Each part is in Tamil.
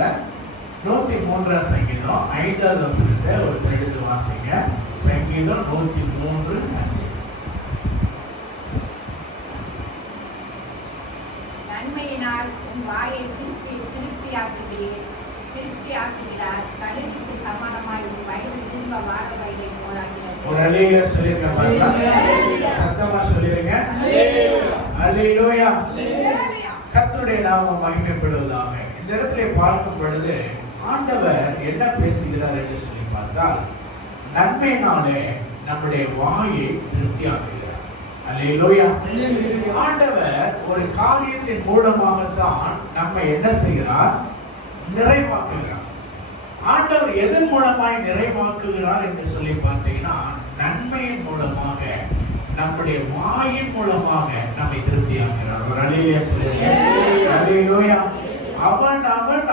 103 சங்கீதம் 5வது வசனத்தை ஒரு எடுத்து வாசிங்க. சங்கீதம் 103:5. நன்மையினால் உன் வாயை திருப்தியாக்குகிறார். கழுகுக்கு சமானமாய் உன் வயது திரும்ப வார வயதை போராடுகிறது. ஒரு அல்லேலூயா சொல்லுங்க பாருங்க. சத்தமா சொல்லுங்க. அல்லேலூயா. கர்த்தருடைய நாமம் மகிமைப்படுவதாக. இந்த இடத்திலே பார்க்கும் பொழுது ஆண்டவர் என்ன பேசுகிறார் என்று சொல்லி பார்த்தால், நன்மையினாலே நம்முடைய வாயை திருப்தியாக்குகிறார். அல்லேலூயா. ஆண்டவர் ஒரு காரியத்தின் மூலமாகத்தான் நம்ம என்ன செய்கிறார்? நிறைவாக்குகிறார். ஆண்டவர் எதன் மூலமாய் நிறைவாக்குகிறார் என்று சொல்லி பார்த்தீங்கன்னா, நன்மையின் மூலமாக, நம்முடைய வாயின் மூலமாக நம்மை திருப்தியாக்குகிறார். ஒரு அல்லேலூயா சொல்லுங்க. அல்லேலூயா. அவன்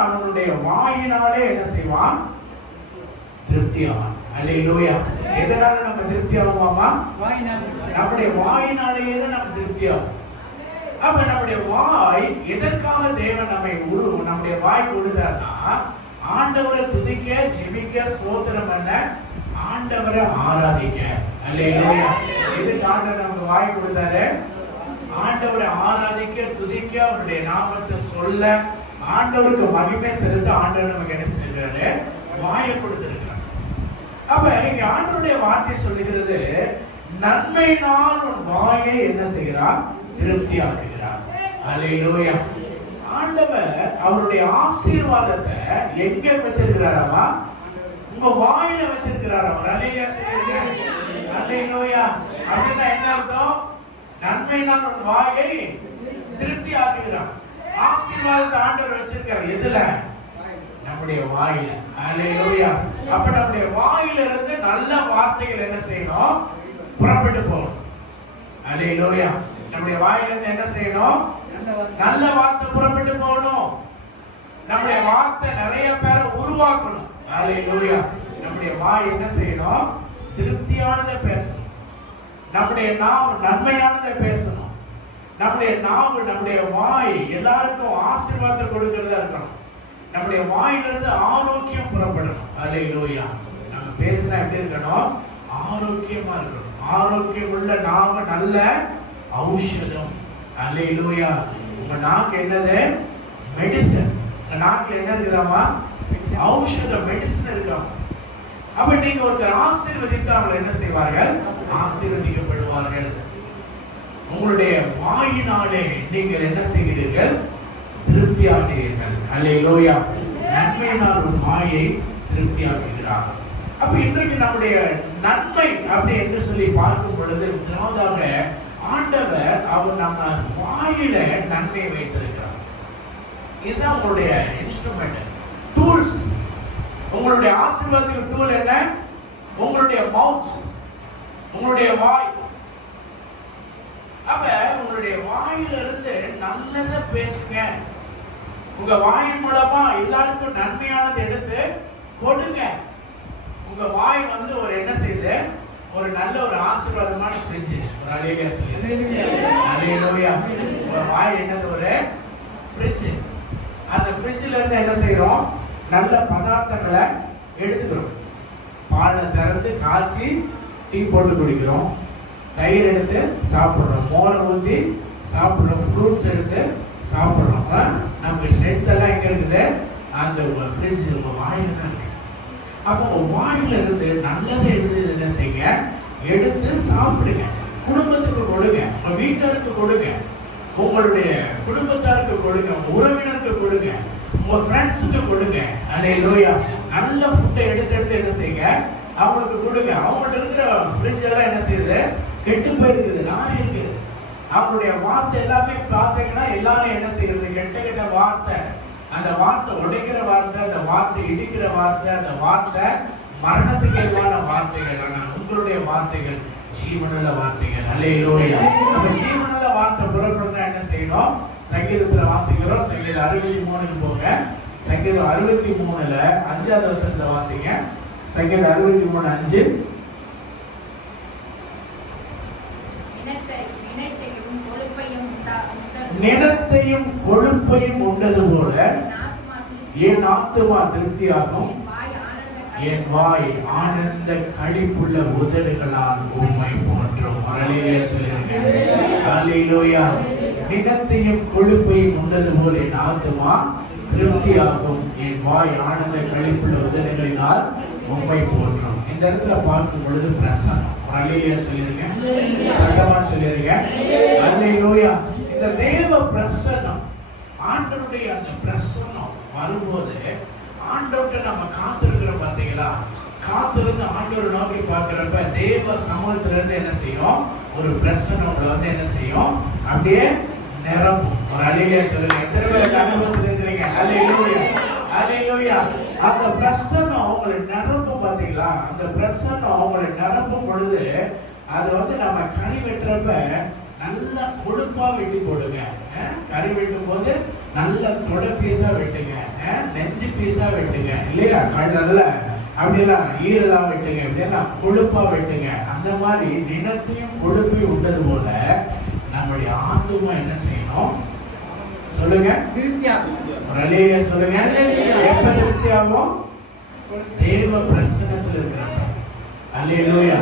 அவனுடைய வாயினாலே என்ன செய்வான்? திருப்தியாவான். அல்லேலூயா. எதனால நம்ம திருப்தியாகுவோமா? நம்முடைய வாயினாலேயே தான் நம்ம திருப்தியாகும். அப்ப நம்முடைய வாய் எதற்காக தேவன் நம்முடைய வாய் கொடுத்தார்னா, ஆண்டவரை துதிக்க, ஜெபிக்க, ஸ்தோத்திரம் பண்ண, ஆண்டவரை ஆராதிக்க. அல்லேலூயா. எதுக்கு ஆண்டவர் நமக்கு வாய் கொடுத்தாரு? ஆண்டவரை ஆராதிக்க, துதிக்க, அவருடைய நாமத்தை சொல்ல, ஆண்டவருக்கு மகிமை செலுத்த ஆண்டவர் நமக்கு என்ன செய்கிறாரு? வாயை கொடுத்திருக்கிறார். அப்ப இங்க ஆண்டவருடைய வார்த்தை சொல்லுகிறது, நன்மையினால் உன் வாயை என்ன செய்கிறார்? திருப்தி ஆக்குகிறார். அல்லேலூயா. ஆண்டவர் அவருடைய ஆசீர்வாதத்தை எங்க வச்சிருக்கிறாராமா? உங்க வாயில வச்சிருக்கிறார். அவர் அல்லேலூயா சொல்லுங்க. அல்லேலூயா. அப்படின்னா என்ன அர்த்தம்? நன்மையினால் உன் வாயை திருப்தி ஆக்குகிறார். ஆசீர்வாதத்தை ஆண்டவர் வச்சிருக்கார். எதுல? நம்முடைய வாயில. அல்லேலூயா. அப்ப நம்முடைய வாயில இருந்து நல்ல வார்த்தைகள் என்ன செய்யணும்? புறப்பட்டு போகணும். அல்லேலூயா. நம்முடைய வாயில இருந்து என்ன செய்யணும்? நல்ல வார்த்தை புறப்பட்டு போகணும். நம்முடைய வார்த்தை நிறைய பேரை உருவாக்கணும். அல்லேலூயா. நம்முடைய வாய் என்ன செய்யணும்? திருப்தியானதை பேசணும். நம்முடைய நாவு நன்மையானதை பேசணும். நம்முடைய நாவு, நம்முடைய வாய் எல்லாருக்கும் ஆசீர்வாதத்தை கொடுக்கிறதா இருக்கணும். நம்முடைய வாயிலிருந்து ஆரோக்கியம் புறப்படணும். அல்லேலூயா. நம்ம பேசினா எப்படி இருக்கணும்? ஆரோக்கியமா இருக்கணும். ஆரோக்கியம் உள்ள நாம நல்ல ஔஷதம். அல்லேலூயா. உங்க நாக்கு என்னது? மெடிசன். உங்க நாக்குல என்ன இருக்குதாமா? ஔஷதம், மெடிசன் இருக்காம. அப்ப நீங்க ஒருத்தர் ஆசீர்வதித்து அவர்கள் என்ன செய்வார்கள்? ஆசீர்வதிக்கப்படுவார்கள். உங்களுடைய வாயினாலே நீங்கள் என்ன செய்கிறீர்கள்? திருப்தியாகிறீர்கள். அல்லேலூயா. நன்மையினால் ஒரு வாயை திருப்தியாக்குகிறார். அப்ப இன்றைக்கு நம்முடைய நன்மை அப்படி என்று சொல்லி பார்க்கும் பொழுது, முதலாவதாக ஆண்டவர் அவர் நம்ம வாயில நன்மையை வைத்திருக்கிறார். இதுதான் உங்களுடைய இன்ஸ்ட்ருமெண்ட், டூல்ஸ். உங்களுடைய ஆசீர்வாதத்துக்கு டூல் என்ன? உங்களுடைய மவுத், உங்களுடைய வாய். அப்ப உங்களுடைய வாயிலிருந்து நல்லதை பேசுங்க. உங்க வாயின் மூலமா எல்லாருக்கும் நன்மையானதை எடுத்து கொடுங்க. உங்க வாய் ஒரு என்ன செய்யுது? ஒரு நல்ல ஒரு ஆசீர்வாதமான ஃப்ரிட்ஜ். ஒரு அல்லேலூயா சொல்லுங்க. அல்லேலூயா. உங்க வாய் என்னது? ஒரு ஃப்ரிட்ஜ். அந்த ஃப்ரிட்ஜ்ல இருந்து என்ன செய்யறோம்? நல்ல பதார்த்தங்களை எடுத்துக்கிறோம். பாலை திறந்து காய்ச்சி டீ போட்டு குடிக்கிறோம். தயிர் எடுத்து சாப்பிடுறோம். மோர் ஊற்றி சாப்பிடுறோம். ஃப்ரூட்ஸ் எடுத்து சாப்பிடுறோம். நம்ம ஸ்ட்ரென்த் எல்லாம் எங்க இருக்குது? அந்த ஃப்ரிட்ஜ் உங்க வாயில தான் இருக்கு. அப்போ உங்க வாயில இருந்து நல்லதை எடுத்து என்ன செய்யுங்க? எடுத்து சாப்பிடுங்க. குடும்பத்துக்கு கொடுங்க, உங்க வீட்டருக்கு கொடுங்க, உங்களுடைய குடும்பத்தாருக்கு கொடுங்க, உங்க உறவினருக்கு கொடுங்க, உங்க ஃப்ரெண்ட்ஸுக்கு கொடுங்க. அல்லேலூயா. நல்ல ஃபுட்டை எடுத்து என்ன செய்யுங்க? அவங்களுக்கு கொடுங்க. அவங்கள்ட்ட இருக்கிற ஃப்ரிட்ஜ் எல்லாம் என்ன செய்யுது? கெட்டு போயிருக்குது, நானே இருக்குது. அவங்களுடைய வார்த்தை எல்லாமே பார்த்தீங்கன்னா எல்லாரும் என்ன செய்யறது? கெட்ட வார்த்தை. அந்த வார்த்தை உடைக்கிற வார்த்தை, அந்த வார்த்தை இடிக்கிற வார்த்தை, அந்த வார்த்தை மரணத்துக்கு ஏதுவான வார்த்தைகள். ஆனால் உங்களுடைய வார்த்தைகள் ஜீவனுள்ள வார்த்தைகள். அல்லேலூயா. நம்ம ஜீவனுள்ள வார்த்தை புறப்படுறா என்ன செய்யணும்? சங்கீதத்துல வாசிக்கிறோம். சங்கீதம் 63 போங்க. சங்கீதம் 63 5வது வசனத்தை வாசிங்க. சங்கீதம் 63:5. நிலத்தையும் கொழுப்பையும் உண்டது போல என் ஆத்துமா திருப்தியாகும், என் வாய் ஆனந்த களிப்புள்ள உதடுகளால் உம்மை போற்றும். ஹல்லேலூயா சொல்லுங்க. ஹல்லேலூயா. நிலத்தையும் கொழுப்பையும் உண்டது போல என் ஆத்துமா திருப்தியாகும், என் வாய் ஆனந்த களிப்புள்ள உதடுகளினால் உம்மை போற்றும். இந்த இடத்துல பார்க்கும் பொழுது பிரசன்னம். ஹல்லேலூயா சொல்லிருங்க. சத்தமா சொல்லிருங்க. ஹல்லேலூயா. இந்த தேவ பிரசன்னம், ஆண்டவருடைய அந்த பிரசன்னம் வரும்போது ஆண்டவர்கிட்ட நம்ம காத்திருக்கிறோம் பார்த்தீங்களா? காத்திருந்து ஆண்டவரை நோக்கி பார்க்கிறப்ப தேவ சமூகத்துல இருந்து என்ன செய்யும்? ஒரு பிரசன்னம் உங்களை வந்து என்ன செய்யும்? அப்படியே நிரப்பும். ஒரு ஹல்லேலூயா சொல்லுங்க. எத்தனை பேர் அனுபவத்தில் இருக்கிறீங்க? ஹல்லேலூயா. ஹல்லேலூயா. அந்த பிரசன்னம் உங்களை நிரப்பும் பார்த்தீங்களா? அந்த பிரசன்னம் உங்களை நிரப்பும் பொழுது அது வந்து நம்ம கறி வெட்டுறப்ப நல்லா கொழுப்பா வெட்டி போடுங்க. கறி வெட்டும் போது நல்ல தொடை பீஸா வெட்டுங்க, நெஞ்சு பீஸா வெட்டுங்க, இல்லையா? நல்ல அப்படியெல்லாம் ஈரலா வெட்டுங்க, இப்படியெல்லாம் கொழுப்பா வெட்டுங்க. அந்த மாதிரி நிலத்தையும் கொழுப்பையும் உண்டது போல நம்முடைய ஆத்துமா என்ன செய்யணும்? சொல்லுங்க. திருப்தியாகும். ஹல்லேலூயா சொல்லுங்க. எப்ப திருப்தியாகும்? தேவ பிரசன்னத்துல இருக்கிறாங்க. ஹல்லேலூயா.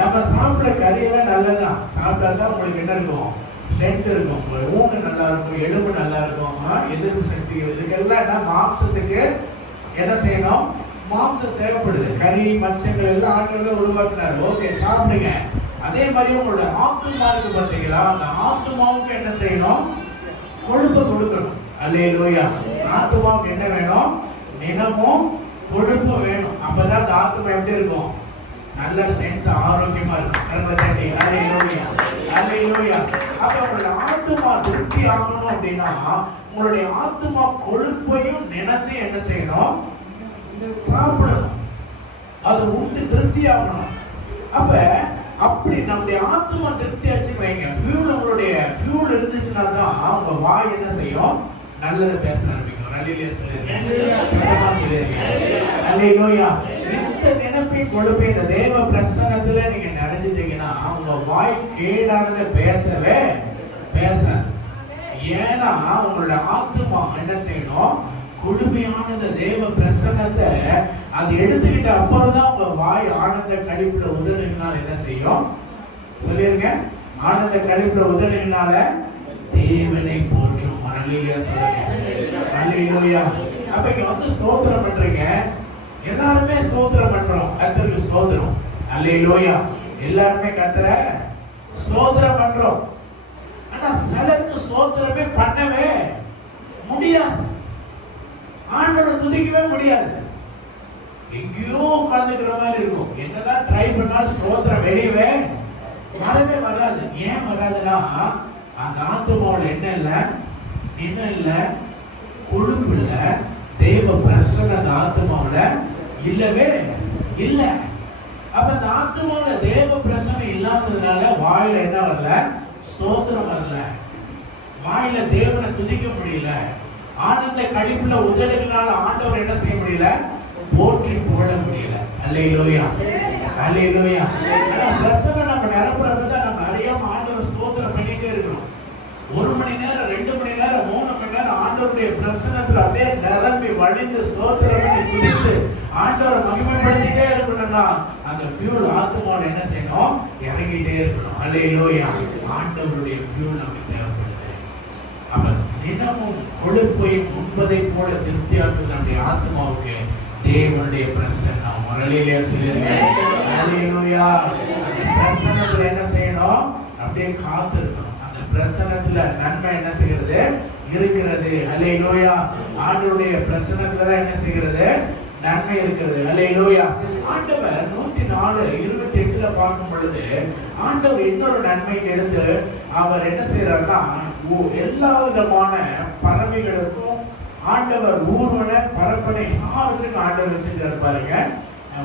நம்ம சாப்பிடுற கறியெல்லாம் நல்லதான். சாப்பிட்டாதான் உங்களுக்கு என்ன இருக்கும்? ஸ்ட்ரென்த் இருக்கும். ஊன நல்லா இருக்கும், எலும்பு நல்லா இருக்கும், எதிர்ப்பு சக்தி. இதுக்கெல்லாம் என்ன? மாம்சத்துக்கு என்ன செய்யணும்? மாம்சம் தேவைப்படுது. கறி மச்சங்கள் எல்லாம் ஆண்கள் உருவாக்குனாரு. ஓகே, சாப்பிடுங்க. அதே மாதிரி உங்களோட ஆத்துமா இருக்கு பார்த்தீங்களா? அந்த ஆத்துமாவுக்கு என்ன செய்யணும்? கொழுப்பை கொடுக்கணும். ஹல்லேலூயா. ஆத்துமாவுக்கு என்ன வேணும்? நிலமும் கொழுப்பு வேணும். அப்பதான் அந்த ஆத்துமா எப்படி இருக்கும்? நல்ல ஸ்ட்ரென்த், ஆரோக்கியமா இருக்கும். ஹல்லேலூயா. ஹல்லேலூயா. அப்ப உங்களுடைய ஆத்துமா திருப்தி ஆகணும் அப்படின்னா உங்களுடைய ஆத்துமா கொழுப்பையும் நிலத்தையும் என்ன செய்யணும்? சாப்பிடணும். அது உண்டு திருப்தி ஆகணும். அப்ப அப்படி நம்முடைய ஆத்துமா திருப்தி அடிச்சு வைங்க. ஃபியூல், உங்களுடைய ஃபியூல் இருந்துச்சுன்னா தான் உங்க வாய் என்ன செய்யும்? நல்லது பேச ஆரம்பிக்கும். ஹல்லேலூயா சொல்லுங்க. சத்தமா சொல்லுங்க. ஹல்லேலூயா. இந்த நினைப்பையும் கொழுப்பை இந்த தேவ பிரசன்னத்துல நீங்க நிறைஞ்சிட்டீங்கன்னா உங்க வாய் கேடானதை பேசவே பேசாது. ஏன்னா உங்களோட ஆத்துமா என்ன செய்யணும்? கொடுமையானது தேவ பிரசன்னத்தை அது எடுத்துக்கிட்ட அப்புறம்தான் உங்க வாய் ஆனந்த கழிப்புல உதடுகளால் என்ன செய்யும்? சொல்லிருங்க. ஆனந்த கழிப்புல உதடுகளால தேவனை போற்றும். ஹல்லேலூயா சொல்லுங்க. ஹல்லேலூயா. அப்ப இங்க வந்து ஸ்தோத்திரம் பண்றீங்க. எல்லாருமே ஸ்தோத்திரம் பண்றோம். கர்த்தருக்கு ஸ்தோத்திரம். ஹல்லேலூயா. எல்லாருமே கர்த்தரை ஸ்தோத்திரம் பண்றோம். ஆனா சிலருக்கு ஸ்தோத்திரமே பண்ணவே முடியாது. ஆண்டவரை துதிக்கவே முடியாது. எங்கேயோ உட்கார்ந்துக்கிற மாதிரி இருக்கும். என்னதான் ட்ரை பண்ணாலும் ஸ்தோத்திரம் வெளியவே வரவே வராது. ஏன் வராதுன்னா அந்த ஆத்துமாவோட என்ன இல்லை? என்ன இல்லை? கொழுப்பு இல்லை. தேவ பிரசன்ன அந்த ஆத்துமாவோட இல்லவே இல்லை. அப்ப அந்த ஆத்துமாவோட தேவ பிரசன்னம் இல்லாததுனால வாயில என்ன வரல? ஸ்தோத்திரம் வரல. வாயில தேவனை துதிக்க முடியல. ஆனந்த கழிப்புல உதடுகளால ஆண்டவர் என்ன செய்ய முடியல? போற்றி புகழ முடியல. ஹல்லேலூயா. ஹல்லேலூயா. ஆனா பிரசன்னம் நம்ம நிரப்புறப்பதான் நம்ம அறியாம ஆண்டவர் ஸ்தோத்திரம் பண்ணிட்டே இருக்கிறோம். 1 மணி நேரம், 2 மணி நேரம், 3 மணி நேரம் ஆண்டவருடைய பிரசன்னத்துல அப்படியே நிரம்பி வழிந்து ஸ்தோத்திரம் பண்ணி துதித்து ஆண்டவரை மகிமைப்படுத்திட்டே இருக்கணும்னா அந்த ஃபியூல் ஆத்துமாவோட என்ன செய்யணும்? இறங்கிட்டே இருக்கணும். ஹல்லேலூயா. ஆண்டவருடைய ஃபியூல் நமக்கு தேவைப்படுது. அப்ப தினமும் கொழுப்பையும் உண்பதை போல திருப்தியாக்குது நம்முடைய ஆத்மாவுக்கு தேவனுடைய பிரசன்னம். ஹல்லேலூயா சொல்லுங்க. ஹல்லேலூயா. அந்த பிரசன்னத்துல என்ன செய்யணும்? அப்படியே காத்து இருக்கணும். அந்த பிரசன்னத்துல நன்மை என்ன செய்கிறது? இருக்கிறது. ஹல்லேலூயா. ஆண்டவருடைய பிரசன்னத்துல என்ன செய்கிறது? நன்மை இருக்கிறது. ஹல்லேலூயா. ஆண்டவர் 104:28 பார்க்கும் பொழுது ஆண்டவர் இன்னொரு நன்மை எடுத்து அவர் என்ன செய்யறாருன்னா எல்லா விதமான பறவைகளுக்கும் ஆண்டவர் ஊர்வன பரப்பனை யாருக்கும் ஆண்டவர் வச்சிருக்காரு பாருங்க.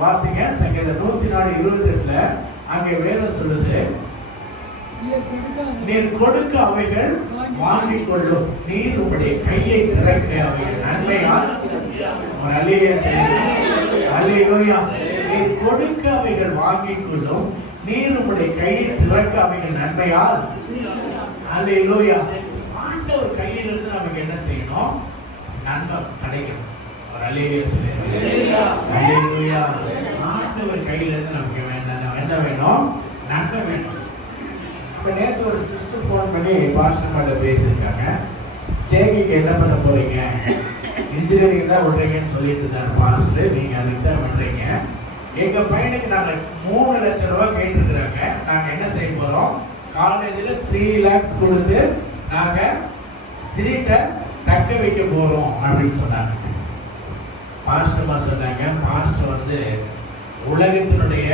வாசிங்க சங்கீதம் 104:28 அங்கே வேதம் சொல்லுது, நீர் கொடுக்க அவைகள் வாங்கிக் கொள்ளும், நீர் உங்களுடைய கையை திறக்க அவைகள் நன்மையால். ஹல்லேலூயா சொல்லுங்க. ஹல்லேலூயா. நீர் கொடுக்க அவைகள் வாங்கிக் கொள்ளும், நீர் உங்களுடைய கையை திறக்க அவைகள் நன்மையால். ஹல்லேலூயா. ஆண்டவர் கையிலிருந்து நமக்கு என்ன செய்யணும்? நன்மை கிடைக்கணும். ஒரு அல்லேலூயா சொல்லுங்க. அல்லேலூயா. ஆண்டவர் கையில இருந்து நமக்கு என்ன வேணும்? நன்மை வேணும். இப்ப நேற்று ஒரு சிஸ்டர் ஃபோன் பண்ணி பாஸ்டர் மேல பேசியிருக்காங்க. ஜேபிக்கு என்ன பண்ண போறீங்க? இன்ஜினியரிங் தான் விடுறீங்கன்னு சொல்லிட்டு இருந்தாரு பாஸ்டர். நீங்க அதுக்கு தான் பண்றீங்க. எங்க பையனுக்கு நாங்க 3 லட்சம் ரூபாய் கேட்டிருக்கிறாங்க. நாங்க என்ன செய்ய போறோம்? காலேஜ்ல 3 lakhs கொடுத்து நாங்க சீட்டை தக்க வைக்க போறோம் அப்படின்னு சொன்னாங்க. பாஸ்டர் சொன்னாங்க, பாஸ்டர் வந்து உலகத்தினுடைய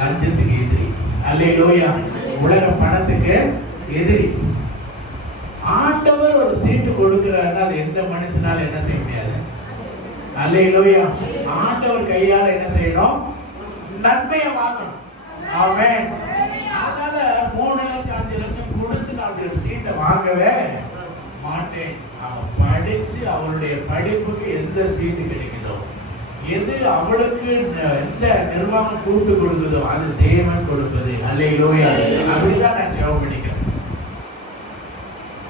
லஞ்சத்துக்கு எதிரி. அல்லேலூயா. உலக பணத்துக்கு எதிரி. ஆண்டவர் ஒரு சீட்டு கொடுக்கிறாருன்னா அது எந்த மனுஷனால என்ன செய்ய முடியாது. அல்லேலூயா. ஆண்டவர் கையால என்ன செய்யணும்? நன்மையை வாங்கணும். ஆமென். அதனால 3 லட்சம் 5 லட்சம் கொடுத்து நான் ஒரு சீட்டை வாங்கவே மாட்டேன். அவன் படிச்சு அவளுடைய படிப்புக்கு எந்த சீட்டு கிடைக்குதோ, எது அவளுக்கு எந்த நிர்வாகம் கூட்டு கொடுக்குதோ அது தேவன் கொடுப்பது. அல்லேலூயா. அப்படிதான் நான் ஜெபம் பண்ணிக்கிறேன்.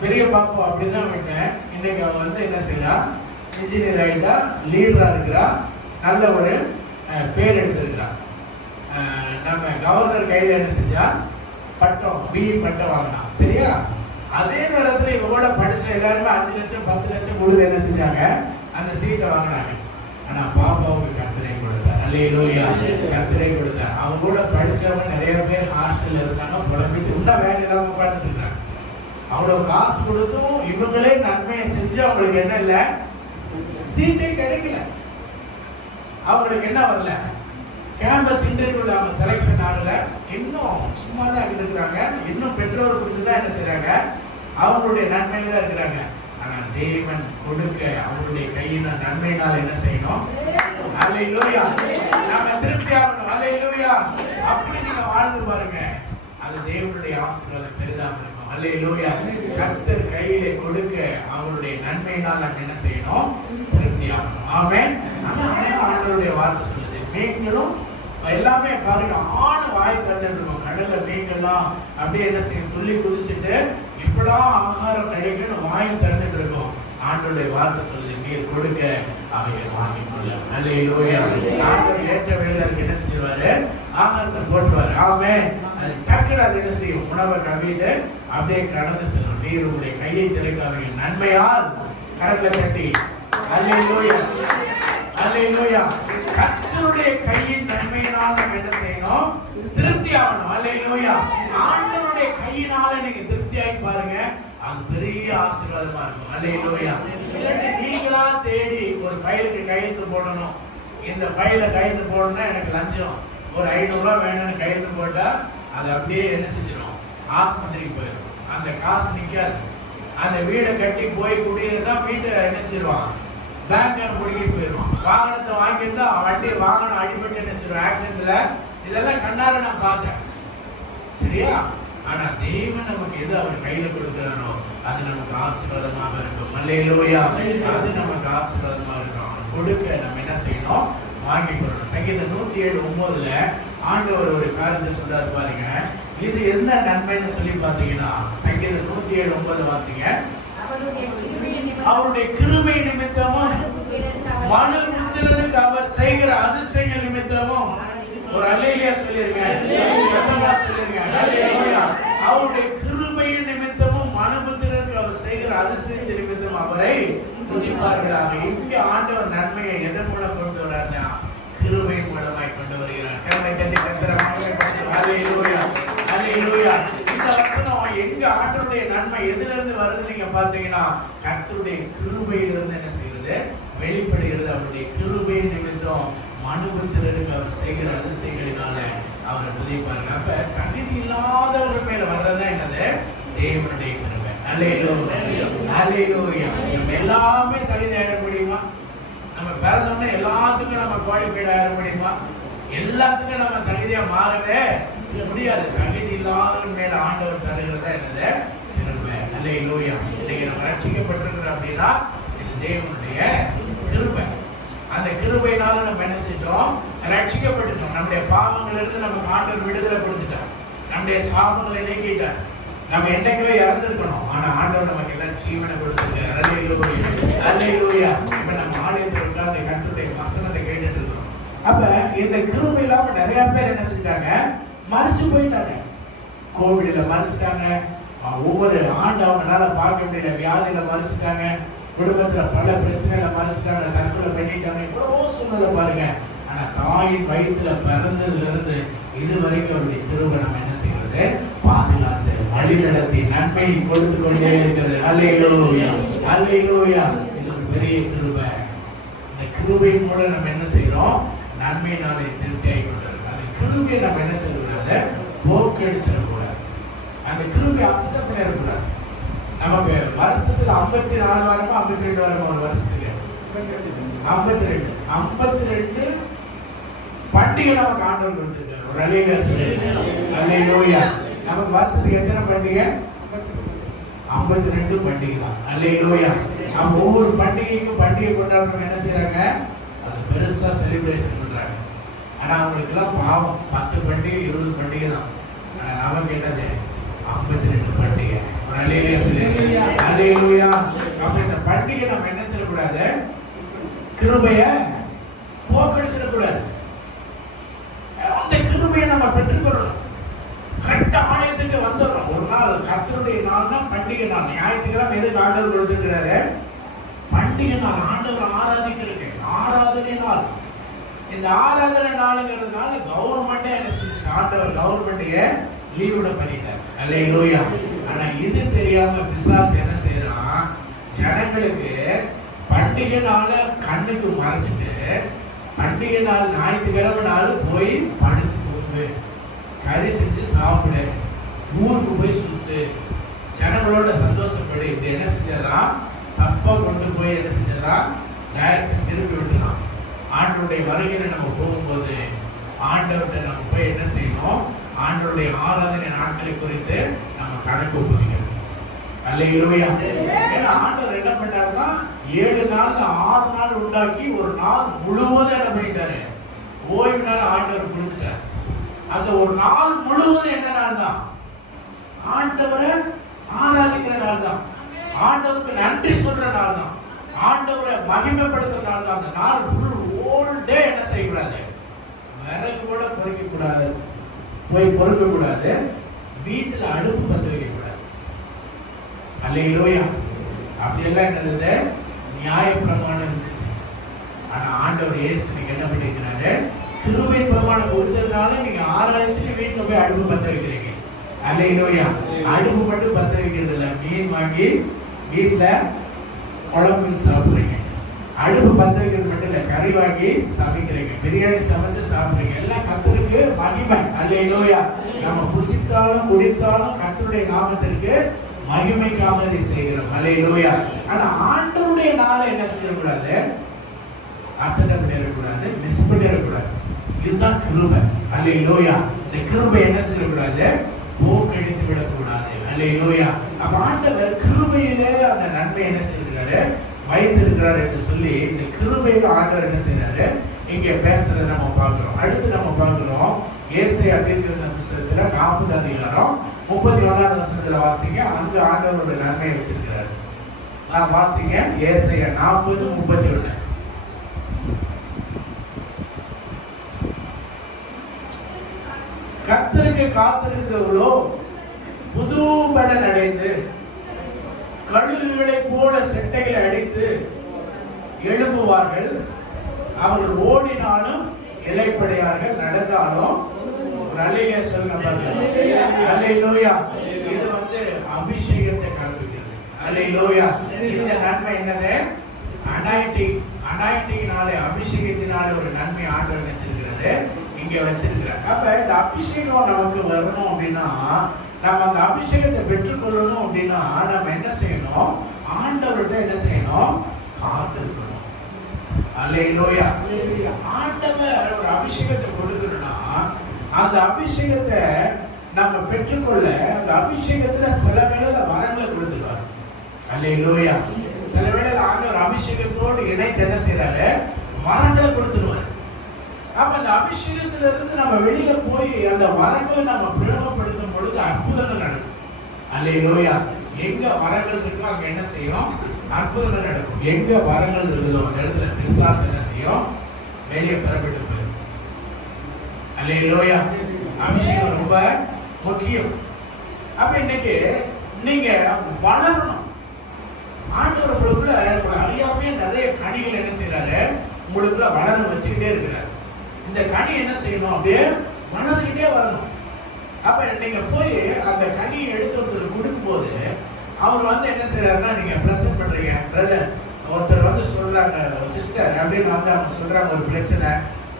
பெரிய பாப்பா அப்படிதான் விட்டேன். இன்னைக்கு அவன் வந்து என்ன செய்யறா? இன்ஜினியர் ஆயிட்டா, லீடரா இருக்கிறா, நல்ல ஒரு பேர் எடுத்திருக்கிறா. நம்ம கவர்னர் கையில என்ன செஞ்சா? பட்டம், பிஇ பட்டம் வாங்கினான். சரியா? அதே நேரத்தில் இவங்களோட படிச்ச எல்லாருமே 5 லட்சம் 10 லட்சம் கொடுத்து என்ன செஞ்சாங்க? அந்த சீட்டை வாங்கினாங்க. ஆனா பாப்பாவுக்கு கர்த்தரை கொடுத்தார். அல்லேலூயா. கர்த்தரை கொடுத்தார். அவங்க கூட படிச்சவங்க நிறைய பேர் ஹாஸ்டல்ல இருந்தாங்க, புலம்பிட்டு இன்னும் வேலை இல்லாம உட்கார்ந்துட்டு இருக்காங்க. அவ்வளவு காசு கொடுத்தும் இவங்களே நன்மையை செஞ்சு அவங்களுக்கு என்ன இல்ல? சீட்டே கிடைக்கல. அவங்களுக்கு என்ன வரல? கேம்பஸ் இன்டர்வியூல அவங்க செலக்ஷன் ஆகல. இன்னும் சும்மா தான் இருக்கிறாங்க. இன்னும் பெற்றோர் கொடுத்து தான் என்ன செய்றாங்க? அவங்களுடைய நன்மையில தான் இருக்கிறாங்க. ஆனா தேவன் கொடுக்க அவருடைய கையில நன்மையினால் என்ன செய்யணும்? அல்லேலூயா. நாம திருப்தி ஆகணும். அல்லேலூயா. அப்படி நீங்க வாழ்ந்து பாருங்க, அது தேவனுடைய ஆசீர்வாதம் பெரிதாக இருக்கும். அல்லேலூயா. கர்த்தர் கையிலே கொடுக்க அவருடைய நன்மையினால் நம்ம என்ன செய்யணும்? திருப்தி ஆகணும். ஆமென். ஆண்டவருடைய வார்த்தை சொல்லுது, மீன்களும் எல்லாமே பாருங்க ஆணு வாய் தந்துட்டு இருக்கும். கடல்ல மீன்கள்லாம் அப்படியே என்ன செய்யும்? துள்ளி குதிச்சுட்டு இப்பெல்லாம் ஆகாரம் கிடைக்குன்னு வாயை திறந்துட்டு இருக்கும். ஆண்டவருடைய வார்த்தை சொல்லுது, நீர் கொடுக்க அவைகள் வாங்கிக் கொள்ள. அல்லேலூயா. ஆண்டவர் ஏற்ற வேலைக்கு என்ன செய்வாரு? ஆகாரத்தை போட்டுவாரு. ஆமென். அது டக்குனு அது என்ன செய்யும்? உணவை கவிட்டு அப்படியே கடந்து செல்லும். நீர் உங்களுடைய கையை திறக்க அவைகள் நன்மையால் கரங்களை கட்டி. அல்லேலூயா. அல்லேலூயா. கர்த்தருடைய கையின் நன்மையினால் நம்ம என்ன செய்யணும்? திருப்தி ஆகணும். அல்லேலூயா. ஆண்டவருடைய கையினால நீங்க திருப்தியாகி பாருங்க, அது பெரிய ஆசீர்வாதமா இருக்கும். அல்லேலூயா. இல்லைன்னா நீங்களா தேடி ஒரு ஃபைலுக்கு கையெழுத்து போடணும். இந்த ஃபைல கையெழுத்து போடணும்னா எனக்கு லஞ்சம் ஒரு 500 ரூபாய் வேணும்னு கையெழுத்து போட்டா அது அப்படியே என்ன செஞ்சிடும்? ஆஸ்பத்திரிக்கு போயிடும். அந்த காசு நிக்காது. அந்த வீடை கட்டி போய் குடியிருந்தா வீட்டை என்ன செஞ்சிருவான்? பேங்க் பிடிக்கிட்டு போயிடுவான். வாகனத்தை வாங்கியிருந்தா வண்டி வாகனம் அடிபட்டு என்ன செய்யும்? ஆக்சிடென்ட்ல. இதெல்லாம் கண்ணார நான் பார்த்தேன். சரியா? ஆனா தேவன் நமக்கு எது அவர் கையில கொடுக்கிறாரோ அது நமக்கு ஆசீர்வாதமாக இருக்கும். அல்லேலூயா. அது நமக்கு ஆசீர்வாதமாக இருக்கும். கொடுக்க நம்ம என்ன செய்யணும்? வாங்கி கொள்ளணும். சங்கீதம் 107:9 ஆண்டவர் ஒரு காரியத்தை சொல்றாரு பாருங்க. இது என்ன நன்மைன்னு சொல்லி பாத்தீங்கன்னா, சங்கீதம் 107:9 வாசிங்க. அவருடைய கிருபை நிமித்தமும் மனுபுத்திரருக்கு அவர் செய்கிற அதிசயங்கள் நிமித்தமும். ஒரு அல்லேலூயா சொல்லிருங்க. சத்தமா சொல்லிருங்க. அல்லேலூயா. அவருடைய கிருபையின் நிமித்தமும் மனுபுத்திரருக்கு அவர் செய்கிற அதிசயத்தின் நிமித்தம் அவரை துதிப்பார்களாக. இங்க ஆண்டவர் நன்மையை எதன் மூலம் கொண்டு வர்றாருன்னா கிருபை மூலமாய் கொண்டு வருகிறார். கருணை தட்டி கர்த்தரை அல்லேலூயா. அல்லேலூயா. இந்த வசனம் எங்க ஆண்டவருடைய நன்மை எதில இருந்து வருது நீங்க பாத்தீங்கன்னா, கர்த்தருடைய கிருபையிலிருந்து என்ன செய்கிறது? வெளிப்படுகிறது. அவருடைய கிருபை நிமித்தம் மனுபுத்திரருக்கு அவர் செய்கிற அதிசயங்களினால அவரை துதிப்பார்கள். அப்ப தகுதி இல்லாதவர்கள் மேல வர்றதா என்னது? தேவனுடைய கிருபை. அல்லேலூயா. அல்லேலூயா. நம்ம எல்லாமே தகுதி ஆக முடியுமா? நம்ம பிறந்தோம்னா எல்லாத்துக்கும் நம்ம குவாலிஃபைட் ஆக முடியுமா? எல்லாத்துக்கும் நம்ம தகுதியா மாறவே முடியாது. தகுதி இல்லாதவர்கள் மேல ஆண்டவர் தருகிறதா என்னது? கிருபை. அல்லேலூயா. இன்னைக்கு நம்ம ரட்சிக்கப்பட்டிருக்கிறோம் அப்படின்னா இது தேவனுடைய கிருபை. அந்த கிருபையினால நம்ம என்ன செஞ்சோம்? ரட்சிக்கப்பட்டுட்டோம். நம்முடைய பாவங்களிலிருந்து நமக்கு ஆண்டவர் விடுதலை கொடுத்துட்டார். நம்முடைய சாபங்களை நீக்கிட்டார். நம்ம என்னைக்குமே இறந்திருக்கணும். ஆனா ஆண்டவர் நமக்கு எல்லாம் ஜீவனை கொடுத்துட்டார். அல்லேலூயா. அல்லேலூயா. இப்ப நம்ம ஆலயத்தில் உட்கார்ந்து கர்த்தருடைய வசனத்தை கேட்டுட்டு இருக்கோம். அப்ப இந்த கிருபை இல்லாம நிறைய பேர் என்ன செஞ்சாங்க, மறிச்சு போயிட்டாங்க. கோவிட்ல மறிச்சிட்டாங்க, ஒவ்வொரு ஆண்டு அவங்களால பார்க்க முடியல வியாதியில மறிச்சிட்டாங்க, குடும்பத்துல பல பிரச்சனைகளை மறிச்சிட்டாங்க, தற்கொலை பண்ணிட்டாங்க, எவ்வளவோ சூழ்நிலை பாருங்க. ஆனா தாயின் வயிற்றுல பிறந்ததுல இருந்து இது வரைக்கும் அவருடைய கிருபை நம்ம என்ன செய்யறது, பாதுகாத்து வழிநடத்தி நன்மை கொடுத்து கொண்டே இருக்கிறது. அல்லேலூயா, அல்லேலூயா. இது ஒரு பெரிய கிருபை. இந்த கிருபையின் மூலம் நம்ம என்ன செய்யறோம், நன்மையினாலே திருப்தியாகி கொண்டிருக்கோம். அந்த கிருபையை நம்ம என்ன செய்யக்கூடாது, போக்கடிச்சிடக்கூடாது. அந்த கிருபை அசுத்தம் பண்ணிடக்கூடாது. நமக்கு வருஷத்துல 54 வாரமா 52 வாரமா, ஒரு வருஷத்துக்கு 52 பண்டிகை நமக்கு ஆண்டவர் கொடுத்திருக்காரு. ஒரு அல்லேலூயா சொல்லுங்க. அல்லேலூயா. நமக்கு வருஷத்துக்கு எத்தனை பண்டிகை? 52 பண்டிகை தான். அல்லேலூயா. நம்ம ஒவ்வொரு பண்டிகைக்கும் பண்டிகை கொண்டாடுறவங்க என்ன செய்யறாங்க, அது பெருசா செலிப்ரேஷன் பண்றாங்க. ஆனா அவங்களுக்கு எல்லாம் பாவம் 10 பண்டிகை 20 பண்டிகை தான். ஆனா நமக்கு என்னது 52 பண்டிகை. ஒரு அல்லேலூயா சொல்லுங்க. அல்லேலூயா. அப்ப இந்த பண்டிகை நம்ம என்ன செய்யக்கூடாது, கிருபைய போக்கடிச்சிடக்கூடாது. அந்த கிருபையை நம்ம பெற்றுக்கொள்ளணும். கரெக்டா ஆலயத்துக்கு வந்துடுறோம். ஒரு நாள் கர்த்தருடைய நாள் தான் பண்டிகை நாள். ஞாயிற்றுக்கிழமை எதுக்கு ஆண்டவர் கொடுத்துருக்கிறாரு, பண்டிகை நாள், ஆண்டவர் ஆராதிக்கிறது, ஆராதனை நாள். இந்த ஆராதனை நாளுங்கிறதுனால கவர்மெண்டே ஆண்டவர் கவர்மெண்ட்டையே லீவ் விட பண்ணிட்டார். அல்லேலூயா. ஆனா இது தெரியாம பிசாசு என்ன செய்யறான், ஜனங்களுக்கு பண்டிகை நாள கண்ணுக்கு மறைச்சிட்டு பண்டிகை நாள் ஞாயிற்றுக்கிழமை நாள் போய் படுத்து தூங்கு, கறி செஞ்சு சாப்பிடு, ஊருக்கு போய் சுத்து, ஜனங்களோட சந்தோஷப்படு. இப்படி என்ன செஞ்சான், தப்பா கொண்டு போய் என்ன செஞ்சான், டைரக்ஷன் திருப்பி விட்டுறான். ஆண்டவருடைய வருகையில நம்ம போகும்போது ஆண்டவர்கிட்ட நம்ம போய் என்ன செய்யணும், ஆண்டவருடைய ஆராதனை நாட்களை குறித்து நம்ம கணக்கு ஒப்புவிக்கணும். அல்லேலூயா. ஏன்னா ஆண்டவர் என்ன பண்ணாருன்னா 7 நாள்ல 6 நாள் உண்டாக்கி ஒரு நாள் முழுவதும் என்ன பண்ணிட்டாரு, ஓய்வு நாள் ஆண்டவர் கொடுத்துட்டார். அந்த ஒரு நாள் முழுவதும் என்ன நாள் தான், ஆண்டவரை ஆராதிக்கிற நாள் தான், ஆண்டவருக்கு நன்றி சொல்ற நாள் தான், ஆண்டவரை மகிமைப்படுத்துற நாள் தான். அந்த நாள் ஃபுல் ஹோல் டே என்ன செய்யக்கூடாது, விறகு கூட பொறுக்க கூடாது, போய் பொறுக்க கூடாது, வீட்டுல அடுப்பு பத்த வைக்க கூடாது. அல்லேலூயா. அப்படியெல்லாம் என்னது, நியாயப்பிரமாணம் இருந்துச்சு. ஆனா ஆண்டவர் இயேசு நீங்க என்ன பண்ணிருக்கிறாரு, கிருபை பிரமாணம் கொடுத்ததுனால நீங்க ஆராய்ச்சிட்டு வீட்டுல போய் அடுப்பு பத்த வைக்கிறீங்க. அல்லேலூயா. அடுப்பு மட்டும் பத்த வைக்கிறது இல்ல, மீன் வாங்கி வீட்டுல குழம்பு சாப்பிடுறீங்க. அடுப்பு பத்த வைக்கிறது மட்டும் இல்ல, கறி வாங்கி சமைக்கிறீங்க, பிரியாணி சமைச்சு சாப்பிடுறீங்க. எல்லாம் கர்த்தருக்கு மகிமை. அல்லேலூயா. நம்ம புசித்தாலும் குடித்தாலும் கர்த்தருடைய நாமத்திற்கு மகிமைக்காக இதை செய்கிறோம். அல்லேலூயா. ஆனா ஆண்டவருடைய நாளை என்ன செய்யக்கூடாது, அசட்டை பண்ணிடக்கூடாது, மிஸ் பண்ணிடக்கூடாது. இதுதான் கிருபை. அல்லேலூயா. இந்த கிருபை என்ன செய்யக்கூடாது, போக்கடித்து விடக்கூடாது. அல்லேலூயா. அப்ப ஆண்டவர் கிருபையிலே அந்த நன்மை என்ன செய்யறாரு, வைத்திருக்கிறார் என்று சொல்லி இந்த கிருபையில ஆண்டவர் என்ன செய்யறாரு, இங்க பேசுறதை நம்ம பார்க்கிறோம். அடுத்து நம்ம பார்க்கிறோம் ஏசாயா தீர்க்கதரிசன புத்தகத்துல 40 அதிகாரம் 31வது வசனத்துல வாசிங்க. அங்க ஆண்டவருடைய நன்மையை வச்சிருக்கிறார். வாசிங்க ஏசாயா 40:31. கர்த்தருக்கு காத்திருக்கிறவர்களோ புது பலன் அடைந்து கழுகுகளை போல செட்டைகளை அடித்து எழும்புவார்கள். அவர்கள் ஓடினாலும் இலைப்படையார்கள், நடந்தாலும் அல்லேலூயா சொல்லுங்க பாருங்க. அல்லேலூயா. இது அபிஷேகத்தை காண்பிக்கிறது. அல்லேலூயா. இந்த நன்மை என்னது, அனாயிண்டிங். அனாயிண்டிங்னாலே அபிஷேகத்தினாலே ஒரு நன்மை ஆண்டவர் வச்சிருக்கிறது, இங்க வச்சிருக்கிறார். அப்ப இந்த அபிஷேகம் நமக்கு வரணும் அப்படின்னா, நம்ம அந்த அபிஷேகத்தை பெற்றுக்கொள்ளணும் அப்படின்னா நம்ம என்ன செய்யணும், ஆண்டவர்கிட்ட என்ன செய்யணும், காத்திருக்கணும். அல்லேலூயா. ஆண்டவர் ஒரு அபிஷேகத்தை கொடுக்கணும்னா அந்த அபிஷேகத்தை நம்ம பெற்றுக்கொள்ள அந்த அபிஷேகத்துல சில வேளையில வரங்களை கொடுத்துருவார். அல்லேலூயா. சில வேளையில ஆண்டவர் அபிஷேகத்தோடு இணைத்து என்ன செய்யறாரு, வரங்களை கொடுத்துருவார். அப்ப அந்த அபிஷேகத்துல இருந்து நம்ம வெளியில போய் அந்த வரங்களை நம்ம பிரயோகப்படுத்தும் பொழுது அற்புதங்கள் நடக்கும். அல்லேலூயா. எங்க வரங்கள் இருக்கோ அங்க என்ன செய்யும், அற்புதங்கள் நடக்கும். எங்க வரங்கள் இருக்குதோ அந்த இடத்துல பிசாசு என்ன செய்யும்? வெளியே பெறப்பட்டு போயிடும். அல்லேலூயா. அபிஷேகம் ரொம்ப முக்கியம். அப்ப இன்னைக்கு நீங்க வளரணும். ஆண்டவர் உங்களுக்குள்ள அறியாமே நிறைய கனிகள் என்ன செய்யறாரு? உங்களுக்குள்ள வளர வச்சுக்கிட்டே இருக்கிறார். இந்த கனி என்ன செய்யணும்? அப்படியே வளர்ந்துக்கிட்டே வரணும். அப்ப நீங்க போய் அந்த கனியை எடுத்து ஒருத்தர் கொடுக்கும் போது அவர் வந்து என்ன செய்யறாருன்னா, நீங்க பிரசன்ட் பண்றீங்க. பிரதர் ஒருத்தர் வந்து சொல்றாங்க, சிஸ்டர் அப்படின்னு வந்து அவங்க சொல்றாங்க ஒரு பிரச்சனை.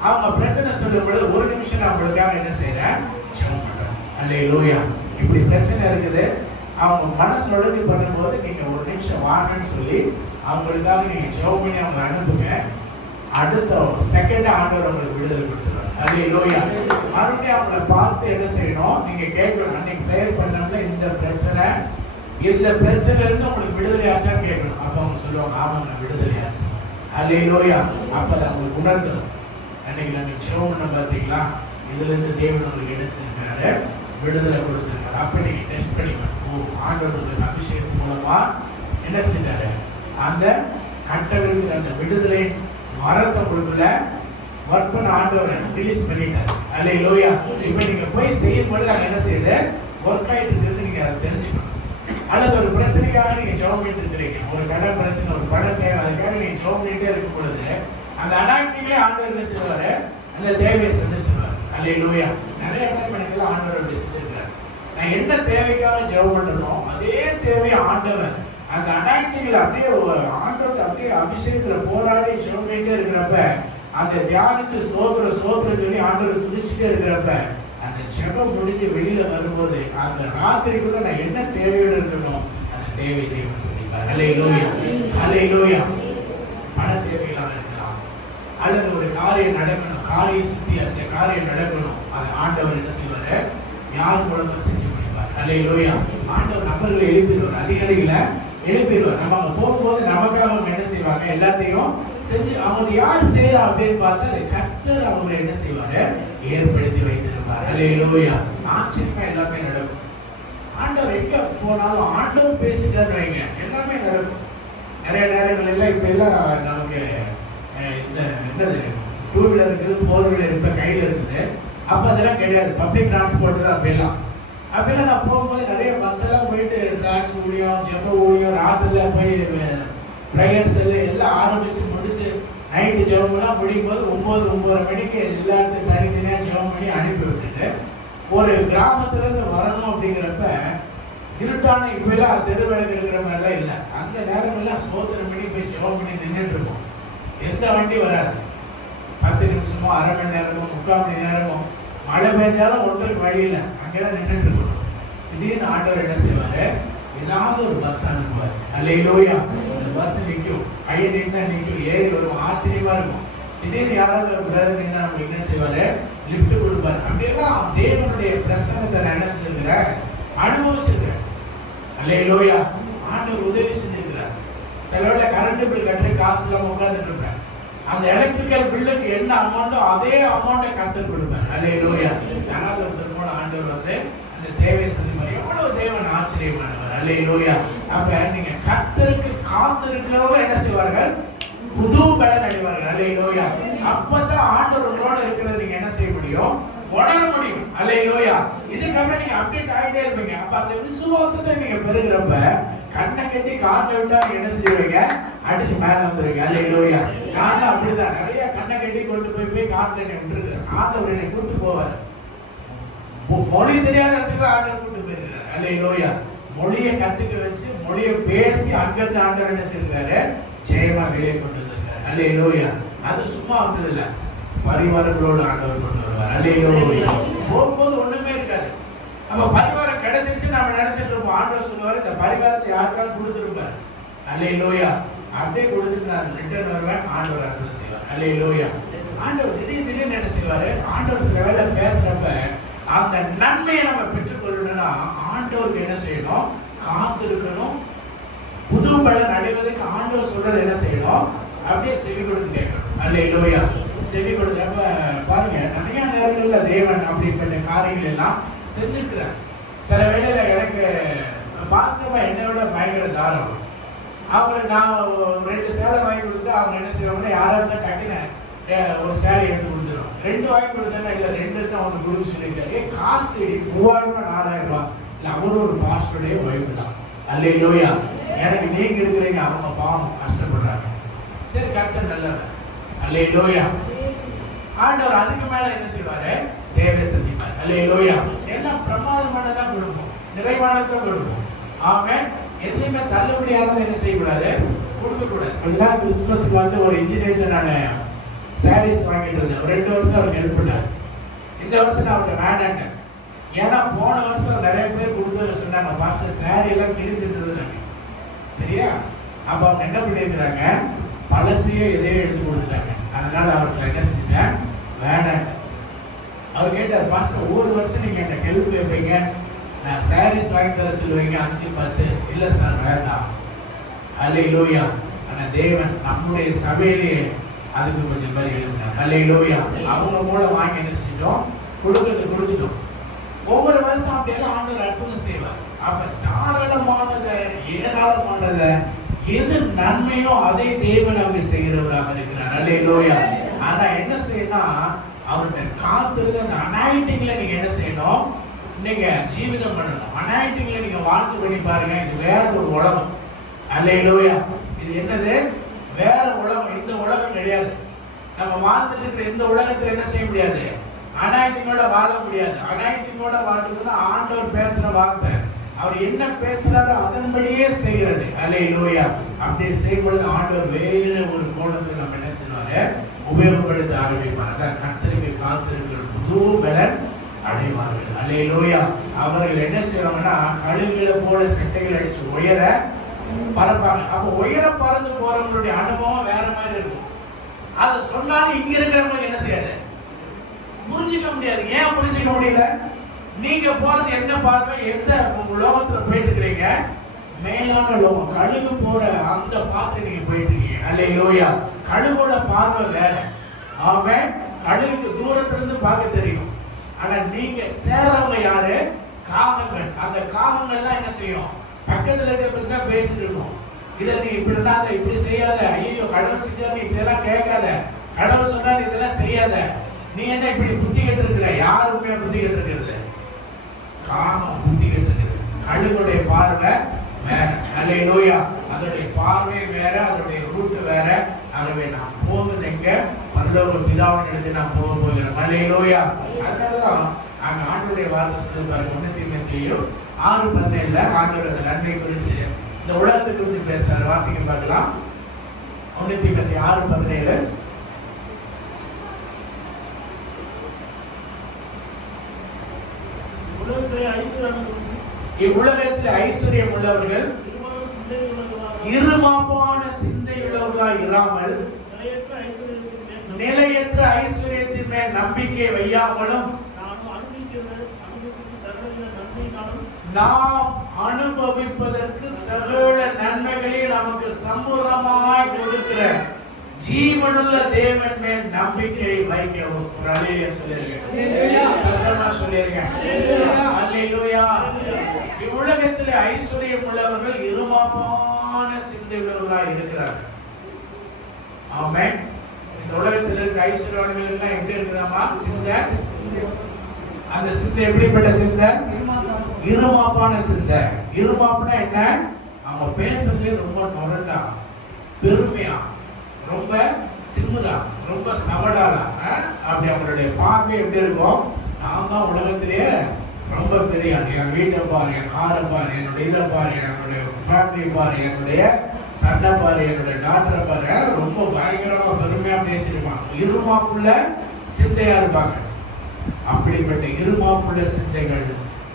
அவங்க பிரச்சனை சொல்லும் பொழுது ஒரு நிமிஷம் நான் அவங்களுக்காக என்ன செய்யறேன்? ஜெபம் பண்றேன். அல்லேலூயா. இப்படி பிரச்சனை இருக்குது, அவங்க மனசு உடஞ்சி பண்ணும்போது நீங்க ஒரு நிமிஷம் வாங்கன்னு சொல்லி அவங்களுக்காக நீங்க ஜெபம் பண்ணி அவங்க அனுப்புங்க. அடுத்த செகண்ட் ஆண்டவர் உங்களுக்கு விடுதலை கொடுத்துருவாங்க. அல்லேலூயா. மறுபடியும் அவங்களை பார்த்து என்ன செய்யணும்? நீங்க கேட்கணும், அன்னைக்கு ப்ரேயர் பண்ணோம்னா இந்த பிரச்சனை இருந்து உங்களுக்கு விடுதலை ஆச்சான்னு கேட்கணும். அப்ப அவங்க சொல்லுவாங்க, ஆமாங்க விடுதலை ஆச்சு. அல்லேலூயா. அப்பதான் உங்களுக்கு உணர்த்தணும். அன்னைக்கு நாங்கள் ஜெபம் பண்ண பார்த்தீங்களா, இதுல இருந்து தேவன் உங்களுக்கு என்ன செஞ்சிருக்காரு? விடுதலை கொடுத்திருக்காரு. அப்ப நீங்க டெஸ்ட் பண்ணிக்கணும். ஓ, ஆண்டவர் உங்களுக்கு அபிஷேகம் மூலமா என்ன செஞ்சாரு? அந்த கட்டளைக்கு அந்த விடுதலை மரத்தை கொடுக்கல ஒர்க் பண்ண ஆண்டவர் ரிலீஸ் பண்ணிட்டாரு. அல்லேலூயா. இப்ப நீங்க போய் செய்யும் பொழுது அங்க என்ன செய்யுது? ஒர்க் ஆயிட்டு இருக்கிறது நீங்க அதை தெரிஞ்சுக்கணும். அல்லது ஒரு பிரச்சனைக்காக நீங்க ஜெபம் பண்ணிட்டு இருக்கிறீங்க, ஒரு கடன் பிரச்சனை, ஒரு பண தேவை, அதுக்காக நீங்க ஜெபம் பண்ணிட்டே இருக்கும் பொழுது அந்த அனாயிட்டிங்லே ஆண்டவர் என்ன செய்வாரு? அந்த தேவையை சந்திச்சிருவாரு. அல்லேலூயா. நிறைய டைம் எனக்கு ஆண்டவர் அப்படி செஞ்சிருக்காரு. நான் என்ன தேவைக்காக ஜெபம் பண்றனோ அதே தேவையை ஆண்டவர் அந்த அனாயிட்டிங்ல அப்படியே ஆண்டவர் அப்படியே அபிஷேகத்துல போராடி ஜெபம் பண்ணிட்டே இருக்கிறப்ப, அந்த தியானிச்சு சோத்திரம் சொல்லி ஆண்டவர் துதிச்சுட்டே இருக்கிறப்ப, அந்த ஜெபம் முடிஞ்சு வெளியில வரும்போது அந்த ராத்திரிக்குள்ள நான் என்ன தேவையோடு இருக்கணும் அந்த தேவை தேவன் சொல்லிப்பார். அல்லேலூயா. அல்லேலூயா. பண தேவைகளாக இருக்கலாம், அல்லது ஒரு காரியம் நடக்கணும், காரியம் சுத்தி அந்த காரியம் நடக்கணும், அது ஆண்டவர் என்ன செய்வாரு? யார் மூலமா செஞ்சு முடிப்பார். அல்லேலூயா. ஆண்டவர் நபர்களை எழுப்பிடுவார், அதிகாரிகளை எழுப்பிடுவார். நம்ம அங்க போகும்போது நமக்காக அவங்க என்ன செய்வாங்க? எல்லாத்தையும் செஞ்சு அவங்க யார் செய்யறா அப்படின்னு பார்த்தா அதை கர்த்தர் அவங்க என்ன செய்வாரு? ஏற்படுத்தி வைத்திருப்பார். அல்லேலூயா. ஆச்சரியமா எல்லாமே நடக்கும். ஆண்டவர் எங்க போனாலும் ஆண்டவர் பேசிட்டாரு வைங்க, எல்லாமே நடக்கும். நிறைய நேரங்கள் எல்லாம் இப்ப எல்லாம் நமக்கு இந்த என்னது 2 வீலர் இருக்குது, 4 வீலர் இப்ப கையில இருக்குது. அப்ப அதெல்லாம் கிடையாது, பப்ளிக் டிரான்ஸ்போர்ட் தான். அப்பெல்லாம் நான் போகும்போது நிறைய பஸ் எல்லாம் போயிட்டு டிராக்ஸ் ஊழியம், ஜெப ஊழியம், ராத்திரில போய் ப்ரேயர்ஸ் எல்லாம் ஆரம்பிச்சு முடிச்சு நைட்டு ஜெபம்லாம் முடியும் போது 9-9:30 மணிக்கு எல்லாத்தையும் தனித்தனியா ஜெபம் பண்ணி அனுப்பி விட்டுட்டு ஒரு கிராமத்துல இருந்து வரணும் அப்படிங்கிறப்ப இருட்டான இப்பெல்லாம் தெரு விளக்கு இருக்கிற மாதிரிலாம் இல்லை. அந்த நேரம் எல்லாம் சோதனை மணி போய் ஜெபம் பண்ணி நின்றுட்டு இருப்போம். எந்த வண்டி வராது. 10 நிமிஷமோ, அரை மணி நேரமோ, 3/4 மணி நேரமோ, மழை பெஞ்சாலும் ஒன்றுக்கு வழி இல்லை, அங்கேதான் நின்றுட்டு இருக்கணும். திடீர்னு ஆண்டவர் என்ன செய்வாரு? ஏதாவது ஒரு பஸ் அனுப்புவார். அல்லேலூயா. அந்த பஸ் நிற்கும், கையை நின்னா நிற்கும், ஏறி வரும், ஆச்சரியமா இருக்கும். திடீர்னு யாராவது ஒரு பிரதர் நின்னா நம்ம என்ன செய்வாரு? லிஃப்ட் கொடுப்பாரு. அப்படியெல்லாம் தேவனுடைய பிரசன்னத்தை நான் என்ன செஞ்சிருக்கிறேன்? அனுபவிச்சிருக்கிறேன். அல்லேலூயா. ஆண்டவர் உதவி செஞ்சிருக்கிறார். சில வேளை கரண்ட் பில் கட்டுற காசு இல்லாம உட்கார்ந்துட்டு இருப்பேன். அந்த எலக்ட்ரிக்கல் பில்லுக்கு என்ன அமௌண்டோ அதே அமௌண்ட்டை கர்த்தர் கொடுப்பார். அல்லேலூயா. யாராவது ஒருத்தர் போல ஆண்டவர் வந்து அந்த தேவையை சந்திப்பார். எவ்வளவு தேவன் ஆச்சரியமானவர். அல்லேலூயா. அப்ப நீங்க கர்த்தருக்கு காத்திருக்கிறவங்க என்ன செய்வார்கள்? புது பலன் அடைவார்கள். அல்லேலூயா. அப்பதான் ஆண்டவரோட இருக்கிறது நீங்க என்ன செய்ய முடியும்? உணர முடியும். அல்லேலூயா. இதுக்கப்புறம் நீங்க அப்டேட் ஆகிட்டே இருப்பீங்க. அப்ப அந்த விசுவாசத்தை நீங்க பெறுகிறப்ப கண்ணை கட்டி காற்றை விட்டா என்ன செய்வீங்க? அடிச்சு மேல வந்துருங்க. அல்லேலூயா. நான் அப்படிதான் நிறைய கண்ணை கட்டி கொண்டு போய் காற்றை விட்டுருக்கேன். ஆண்டவர் என்னை கூட்டு போவார். மொழி தெரியாத இடத்துக்கு ஆண்டவர் கூட்டு போயிருக்கிறார். அல்லேலூயா. மொழியை கத்துக்க வச்சு மொழியை பேசி அங்கிருந்து ஆண்டவர் என்ன செய்யிருக்காரு? ஜெயமா வெளியே கொண்டு வந்திருக்காரு. அல்லேலூயா. அது சும்மா வந்தது இல்ல, பரிவாரங்களோடு ஆண்டவர் கொண்டு வருவார். அல்லேலூயா. போகும்போது ஒண்ணுமே இருக்காது. நம்ம பரிவாரம் கிடைச்சிருச்சு நம்ம நினைச்சிட்டு இருப்போம். ஆண்டவர் சொல்லுவாரு, இந்த பரிவாரத்தை யாருக்காவது கொடுத்துருப்பார். அல்லேலூயா. அப்படியே கொடுத்துட்டு நான் ரிட்டர்ன் வருவேன். ஆண்டவர் அற்புதம் செய்வார். அல்லேலூயா. ஆண்டவர் திடீர்னு என்ன செய்வாரு? ஆண்டவர் சில வேலை பேசுறப்ப அந்த நன்மையை நம்ம பெற்றுக்கொள்ளணும்னா ஆண்டவருக்கு என்ன செய்யணும்? காத்திருக்கணும். புது பலன் அடைவதற்கு ஆண்டவர் சொல்றது என்ன செய்யணும்? அப்படியே செவி கொடுத்து கேட்கணும். அல்லேலூயா. செவி கொடுத்தப்ப பாருங்க, நிறைய நேரங்கள்ல தேவன் அப்படிப்பட்ட காரியங்கள் எல்லாம் செஞ்சிருக்கிறார். சில வேளையில எனக்கு பாஸ்டர்மா என்னை விட பயங்கர தாராளம். அவங்களுக்கு நான் 2 சேலை வாங்கி கொடுத்து அவங்க என்ன செய்வாங்கன்னா யாராவது இருந்தால் டக்குன்னு ஒரு சேலை எடுத்து கொடுத்துரும். 2 வாங்கி கொடுத்தா இல்லை 2 தான் அவங்க கொடுக்க சொல்லியிருக்காரு. காஸ்ட்லி 3000 ரூபாய் 4000 ரூபாய் இல்லை அவரு ஒரு பாஸ்டருடைய ஒய்ஃபு தான். அல்லேலூயா. எனக்கு நீங்க இருக்கிறீங்க, அவங்க பாவம் கஷ்டப்படுறாங்க. சரி கர்த்தர் நல்லவர். அல்லேலூயா. ஆண்டவர் அதுக்கு மேல என்ன செய்வாரு? தேவை சந்திப்பார். அல்லேலூயா. எல்லாம் பிரமாதமானதான் கொடுப்போம், நிறைவானதான் கொடுப்போம். ஆமென். எதுவுமே தள்ளுபடியானதை என்ன செய்யக்கூடாது? கொடுக்க கூடாது. எல்லாம் கிறிஸ்துமஸ்க்கு வந்து ஒரு இன்ஜினியர் நான் சாரீஸ் வாங்கிட்டு இருந்தேன். 2 வருஷம் அவர் ஹெல்ப் பண்ணார். இந்த வருஷம் நான் அவர்கிட்ட வேண்டாங்க. ஏன்னா போன வருஷம் நிறைய பேர் கொடுத்து சொன்னாங்க, பாஸ்டர் சாரி எல்லாம் கிழிஞ்சிருந்தது. சரியா? அப்ப அவங்க என்ன பண்ணிருக்கிறாங்க? பழசையே இதையே எடுத்து கொடுத்துட்டாங்க. அதனால அவர்கிட்ட என்ன செஞ்சேன்? வேண்டாங்க. அவர் கேட்டார், பாஸ்டர் ஒரு வருஷம் நீங்க என்ன ஹெல்ப் கேட்பீங்க, நான் சாரீஸ் வாங்கி தர சொல்லுவீங்க 5-10. இல்லை சார் வேண்டாம். அல்லேலூயா. ஆனா தேவன் நம்முடைய சபையிலேயே அதுக்கு கொஞ்சம் பேர் எழுதினார். அல்லேலூயா. அவங்க மூலம் வாங்கி என்ன செஞ்சோம்? கொடுத்துட்டோம். ஒவ்வொரு வருஷம் அப்படியெல்லாம் ஆண்டவர் அற்புதம் செய்வார். அப்ப தாராளமானதை ஏராளமானதை எது நன்மையோ அதை தேவன் அவங்க செய்கிறவராக இருக்கிறார். அல்லேலூயா. ஆனா என்ன செய்யணும்? அவருடைய காத்திருந்த அந்த அனாயிட்டிங்ல நீங்க என்ன செய்யணும்? நீங்க ஜீவிதம் பண்ணணும். அனாயிட்டிங்ல நீங்க வாழ்ந்து பண்ணி பாருங்க. இது வேற ஒரு உலகம். அல்லேலூயா. இது என்னது? வேற உலகம். இந்த உலகம் கிடையாது. நம்ம வாழ்ந்துட்டு இருக்கிற இந்த உலகத்துல என்ன செய்ய முடியாது? அனாயிட்டிங்கோட வாழ முடியாது. அனாயிட்டிங்கோட வாழ்றதுன்னா ஆண்டவர் பேசுற வார்த்தை, அவர் என்ன பேசுறாரோ அதன்படியே செய்கிறது. அல்லேலூயா. அப்படி செய்யும்பொழுது ஆண்டவர் வேற ஒரு கோணத்துல நம்ம என்ன செய்வாரு? உபயோகப்படுத்த ஆரம்பிப்பார். அதான் கர்த்தருக்கு காத்திருக்கிற புது பலன் அடைவார்கள். அல்லேலூயா. அவர்கள் என்ன செய்வாங்கன்னா கழுகுகளை போல சட்டைகள் அடிச்சு உயர பறப்பாங்க. அப்ப உயர பறந்து போறவங்களுடைய அனுபவம் வேற மாதிரி இருக்கும். அதை சொன்னாலும் இங்க இருக்கிறவங்களுக்கு என்ன செய்யாது? புரிஞ்சுக்க முடியாது. ஏன் புரிஞ்சுக்க முடியல? நீங்க போறது என்ன பார்வை? எந்த லோகத்துல போயிட்டு இருக்கிறீங்க? மேலான லோகம். கழுகு போற அந்த பார்த்து நீங்க போயிட்டு இருக்கீங்க. அல்லேலூயா. கழுகோட பார்வை வேற. ஆமென். கழுகுக்கு தூரத்துல இருந்து பார்க்க தெரியும். ஆனா நீங்க சேரவங்க யாரு? காகங்கள். அந்த காகங்கள்லாம் என்ன செய்யும்? பக்கத்துல இருக்கிறது தான் பேசிட்டு இருக்கும். இதை நீ இப்படி இல்லாத, இப்படி செய்யாத, ஐயோ கடவுள் செஞ்சா நீ இதெல்லாம் கேட்காத, கடவுள் சொன்னா இதெல்லாம் செய்யாத, நீ என்ன இப்படி புத்தி கேட்டு இருக்கிற? யாருமே புத்தி கேட்டு இருக்கிறது? காகம் புத்தி கேட்டு இருக்குது. கழுகுடைய பார்வை வேற. அல்லேலூயா. அதோடைய பார்வை வேற, அதோடைய ரூட் வேற. ஆகவே நாம் போவது எங்க? பரலோக பிதாவின் இடத்தில் நாம் போகிறோம். அல்லேலூயா. அதனாலதான் அங்க ஆண்டவருடைய வார்த்தை சொல்லி பாருங்க. 1 தீமோத்தேயு 6:17 ஆண்டவர் அந்த நன்மை குறித்து இந்த உலகத்தை குறித்து பேசுறாரு. வாசிக்க பார்க்கலாம். 1 தீமோத்தேயு 6:17. இவ்வுலகத்தில் ஐஸ்வர்யம் உள்ளவர்கள் இருமாப்பான சிந்தையுள்ளவர்களாய் இராமல் நிலையற்ற ஐஸ்வர்யத்தின் மேல் நம்பிக்கை வையாமலும் நாம் அனுபவிப்பதற்கு சகல நன்மைகளையும் நமக்கு சம்பூர்ணமாய் கொடுக்கிற ஜீவனுள்ள தேவன் மேல் நம்பிக்கை வைக்கவும். ஒரு அல்லேலூயா சொல்லிருக்கேன். சத்தமா சொல்லிருக்கேன். அல்லேலூயா. இவ்வுலகத்தில் ஐஸ்வர்யம் உள்ளவர்கள் இருமாப்பான சிந்தை உள்ளவர்களாய் இருக்கிறார்கள். ஆமென். இந்த உலகத்தில் இருக்கிற ஐஸ்வர்யவான்கள் எப்படி இருக்குதாமா? சிந்தை. அந்த சிந்தை எப்படிப்பட்ட சிந்தை? இருமாப்பான சிந்தை. இருமாப்புனா என்ன? அவங்க பேசுறதுல ரொம்ப நொரண்டா, பெருமையா, ரொம்ப திமிரா, ரொம்ப சவடாலா. அப்படி அவங்களுடைய பார்வை எப்படி இருக்கும்? நான் தான் உலகத்திலேயே ரொம்ப பெரிய, என் வீட்டை பாரு, என் காரை பாரு, என்னுடைய இதை பாரு, என்னுடைய ஃபேமிலி பாரு, என்னுடைய சண்டை பாரு, என்னுடைய டாக்டரை பாரு, ரொம்ப பயங்கரமா பெருமையா பேசிருப்பாங்க. இருமாப்புள்ள சிந்தையா இருப்பாங்க. அப்படிப்பட்ட இருமாப்புள்ள சிந்தைகள்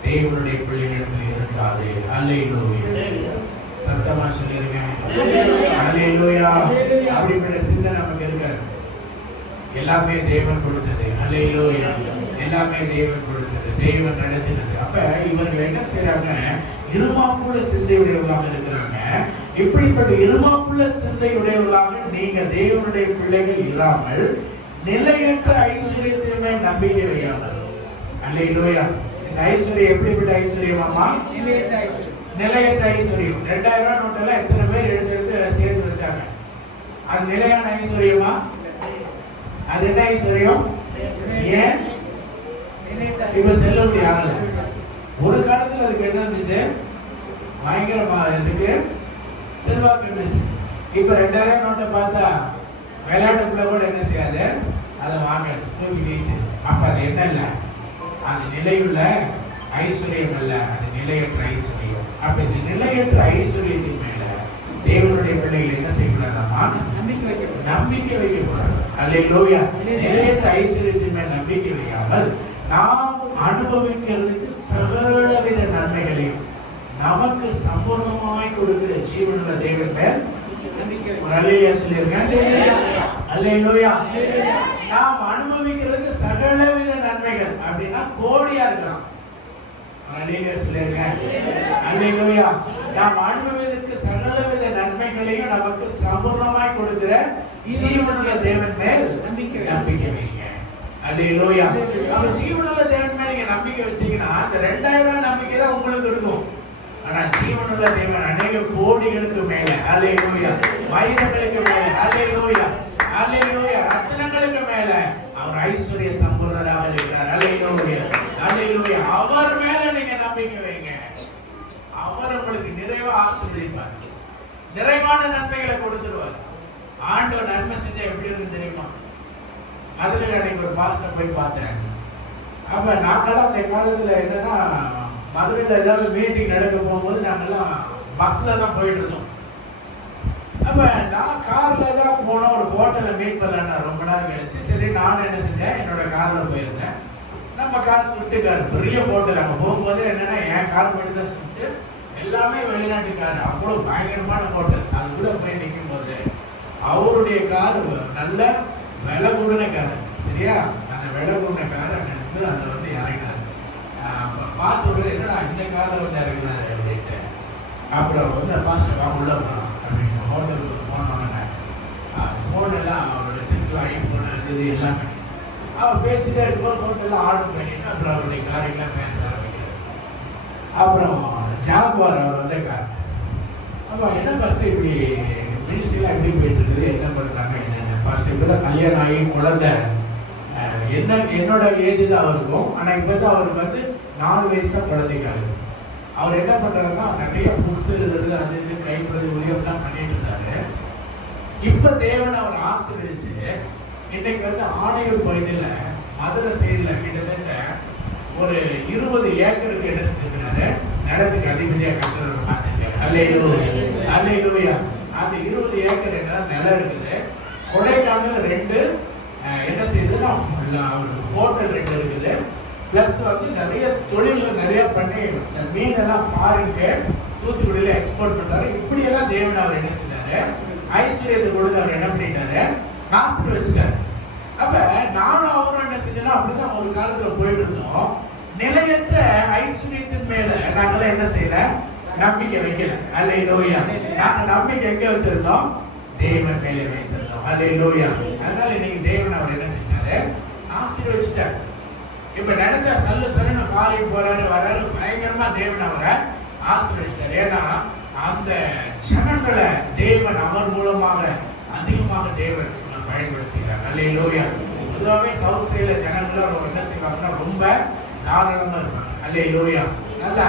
தேவனுடைய பிள்ளைகளிடத்தில் இருக்காது. அல்லேலூயா. சத்தமா சொல்லிருக்கேன். அல்லேலூயா. அப்படிப்பட்ட சிந்தை நமக்கு இருக்காது. எல்லாமே தேவன் கொடுத்தது. அல்லேலூயா. எல்லாமே தேவன் கொடுத்தது, தேவன் நடத்தினது. அப்ப இவர்கள் என்ன செய்யறாங்க? இருமாப்புள்ள சிந்தையுடையவர்களாக இருக்கிறாங்க. இப்படிப்பட்ட இருமாப்புள்ள சிந்தையுடையவர்களாக நீங்க தேவனுடைய பிள்ளைகள் இராமல் நிலையற்ற ஐஸ்வர்யத்தின் மேல் நம்பிக்கை வையாமல். அல்லேலூயா. இந்த ஐஸ்வர்யம் எப்படிப்பட்ட ஐஸ்வர்யம்? அம்மா நிலையற்ற ஐஸ்வர்யம். 2000 ரூபாய் நோட்டெல்லாம் எத்தனை பேர் எடுத்து எடுத்து சேர்த்து வச்சாங்க? அது நிலையான ஐஸ்வர்யமா? அது என்ன ஐஸ்வர்யம்? ஏன் இப்ப செல்லுபடி ஆகல? ஒரு காலத்துல அதுக்கு என்ன இருந்துச்சு? பயங்கரமா இதுக்கு செல்வாக்கு இருந்துச்சு. இப்ப 2000 நோட்டை பார்த்தா விளையாட்டுக்குள்ள கூட என்ன செய்யாது, அதை வாங்காது, தூக்கி வீசு. அப்ப அது என்ன இல்லை, அது நிலையுள்ள ஐஸ்வர்யம் அல்ல, அது நிலையற்ற ஐஸ்வர்யம். அப்ப இந்த நிலையற்ற ஐஸ்வர்யத்தின் மேல தேவனுடைய பிள்ளைகள் என்ன செய்யக்கூடாதாமா? நம்பிக்கை வைக்கக்கூடாது. அல்லேலூயா. நிலையற்ற ஐஸ்வர்யத்தின் மேல் நம்பிக்கை வைக்காமல் நாம் அனுபவிக்கிறதுக்கு சகலவித நன்மைகளையும் நமக்கு சம்பூர்ணமாய் கொடுக்கிற ஜீவனுள்ள தேவன் மேல் அல்லேலூயா சொல்லிருங்க. அல்லேலூயா. நாம் அனுபவிக்கிறதுக்கு சகலவித நன்மைகள் அப்படின்னா கோடியா இருக்கலாம். அல்லேலூயா சொல்லிருங்க. அல்லேலூயா. நாம் அனுபவிக்கிறதுக்கு சகலவித நன்மைகளையும் நமக்கு சம்பூர்ணமாய் கொடுக்கிற ஜீவனுள்ள தேவன் மேல் நம்பிக்கை வைங்க. அல்லேலூயா. அப்ப ஜீவனுள்ள தேவன் மேல் நீங்க நம்பிக்கை வச்சீங்கன்னா அந்த 2000 நம்பிக்கை தான் உங்களுக்கு இருக்கும். ஆனா ஜீவனுள்ள தேவன் அநேக கோடிகளுக்கு மேல, அல்லேலூயா, வைரங்களுக்கு மேல, அல்லேலூயா, அல்லேலூயா, ரத்தினங்களுக்கு மேல அவர் ஐஸ்வர்ய சம்பூர்ணராக இருக்கிறார். அல்லேலூயா, அல்லேலூயா. அவர் மேல நீங்க நம்பிக்கை வைங்க. அவர் உங்களுக்கு நிறைவா ஆசீர்வதிப்பார், நிறைவான நன்மைகளை கொடுத்துருவார். ஆண்டவர் நன்மை செஞ்சா எப்படி இருக்கு தெரியுமா? அதுல எனக்கு ஒரு பாஸ்டர் போய் பார்த்தேன். அப்ப நாங்களாம் அந்த காலத்துல என்னன்னா, மதுரையில் ஏதாவது மீட்டிங் நடக்க போகும்போது நாங்கெல்லாம் பஸ்ல தான் போயிட்டு இருந்தோம். அப்ப நான் கார்ல தான் போனோம். ஒரு ஹோட்டல்ல மீட் பண்ணலாம் ரொம்ப நேரம் கழிச்சு, சரி நானும் என்ன செஞ்சேன், என்னோட கார்ல போயிருந்தேன். நம்ம கார் சுட்டு கார், பெரிய ஹோட்டல். அங்க போகும்போது என்னன்னா என் கார் மட்டும் தான் சுட்டு, எல்லாமே வெளிநாட்டுக்காரு. அவ்வளவு பயங்கரமான ஹோட்டல். அது கூட போய் நிற்கும் போது அவருடைய கார் நல்ல விலை கூடின கார். சரியா? அந்த விலை கூடின கார் அங்க இருந்து அதுல வந்து இறங்கினார். பார்த்து என்னடா இந்த காரில் வந்து இறங்கினாரு அப்படின்ட்டு. அப்புறம் வந்து பாஸ்டர் வாங்க உள்ள போகலாம் அப்படின்னு ஹோட்டலுக்கு போனோன்னு ஃபோனெல்லாம் அவரோட சிப்லாம் ஐஃபோன் அது எல்லாமே அவர் பேசிட்டே இருக்கும்போது ஹோட்டலில் ஆர்டர் பண்ணிட்டு அப்புறம் அவருடைய காரியெல்லாம் பேச ஆரம்பிக்கிறார். அப்புறம் ஜாகுவார் அவர் வந்து கார். அப்போ என்ன பாஸ்டர் இப்படி மினிஸ்ட்ரிலாம் எப்படி போயிட்டு இருக்குது, என்ன பண்ணுறாங்க என்னென்ன பாஸ்டர்? இப்போ தான் கல்யாணம் ஆகி குழந்தை என்ன என்னோட ஏஜ் தான் அவருக்கும். ஆனால் இப்போ தான் அவருக்கு வந்து 4 வயசு தான் குழந்தைக்காரு. அவர் என்ன பண்றாருன்னா நிறைய புக்ஸ் எழுதுறது, அது இது கைப்பறது உதவியெல்லாம் பண்ணிட்டு இருந்தாரு. இப்ப தேவன் அவர் ஆசீர்வதிச்சு இன்னைக்கு வந்து ஆணையூர் பகுதியில மதுரை சைடுல கிட்டத்தட்ட ஒரு 20 ஏக்கருக்கு என்ன செஞ்சிருக்கிறாரு, நிலத்துக்கு அதிபதியா கட்டுறவர் பார்த்துருக்காரு. அல்லேலூயா, அல்லேலூயா. அந்த 20 ஏக்கர் என்ன நிலம் இருக்குது. கொடைக்கானல் 2 என்ன செய்யுதுன்னா ஒரு ஹோட்டல் 2 இருக்குது. பிளஸ் வந்து நிறைய தொழில்கள் நிறைய பண்ணி மீனெல்லாம் ஃபாரினுக்கு தூத்துக்குடியில எக்ஸ்போர்ட் பண்றாரு. இப்படி எல்லாம் தேவன் அவர் என்ன செஞ்சாரு, ஐஸ்வர்யத்தை கொடுத்து அவர் என்ன பண்ணிட்டாரு, ஆசீர்வதிச்சாரு. அப்ப நானும் அவரும் என்ன செஞ்சோம், அப்படிதான் ஒரு காலத்துல போயிட்டு இருந்தோம். நிலையற்ற ஐஸ்வர்யத்தின் மேல நாங்களாம் என்ன செய்யல, நம்பிக்கை வைக்கல. அல்லேலூயா. நாங்க நம்பிக்கை எங்க வச்சிருந்தோம், தேவன் மேலே வைத்திருந்தோம். அல்லேலூயா. அதனால இன்னைக்கு தேவன் அவர் என்ன செஞ்சாரு, ஆசீர்வதிச்சிட்டாரு. இப்ப நினைச்சா சல்லு சல்லுன்னு பாரிட்டு போறாரு வர்றாரு, பயங்கரமா தேவன் அவரை ஆசீர்வதிச்சார். ஏன்னா அந்த ஜனங்களை தேவன் அவர் மூலமாக அதிகமாக தேவன் பயன்படுத்துகிறார். அல்லேலூயா. பொதுவாகவே சவுத் சைடுல ஜனங்களும் என்ன செய்வாங்கன்னா ரொம்ப தாராளமா இருப்பாங்க. அல்லேலூயா. நல்ல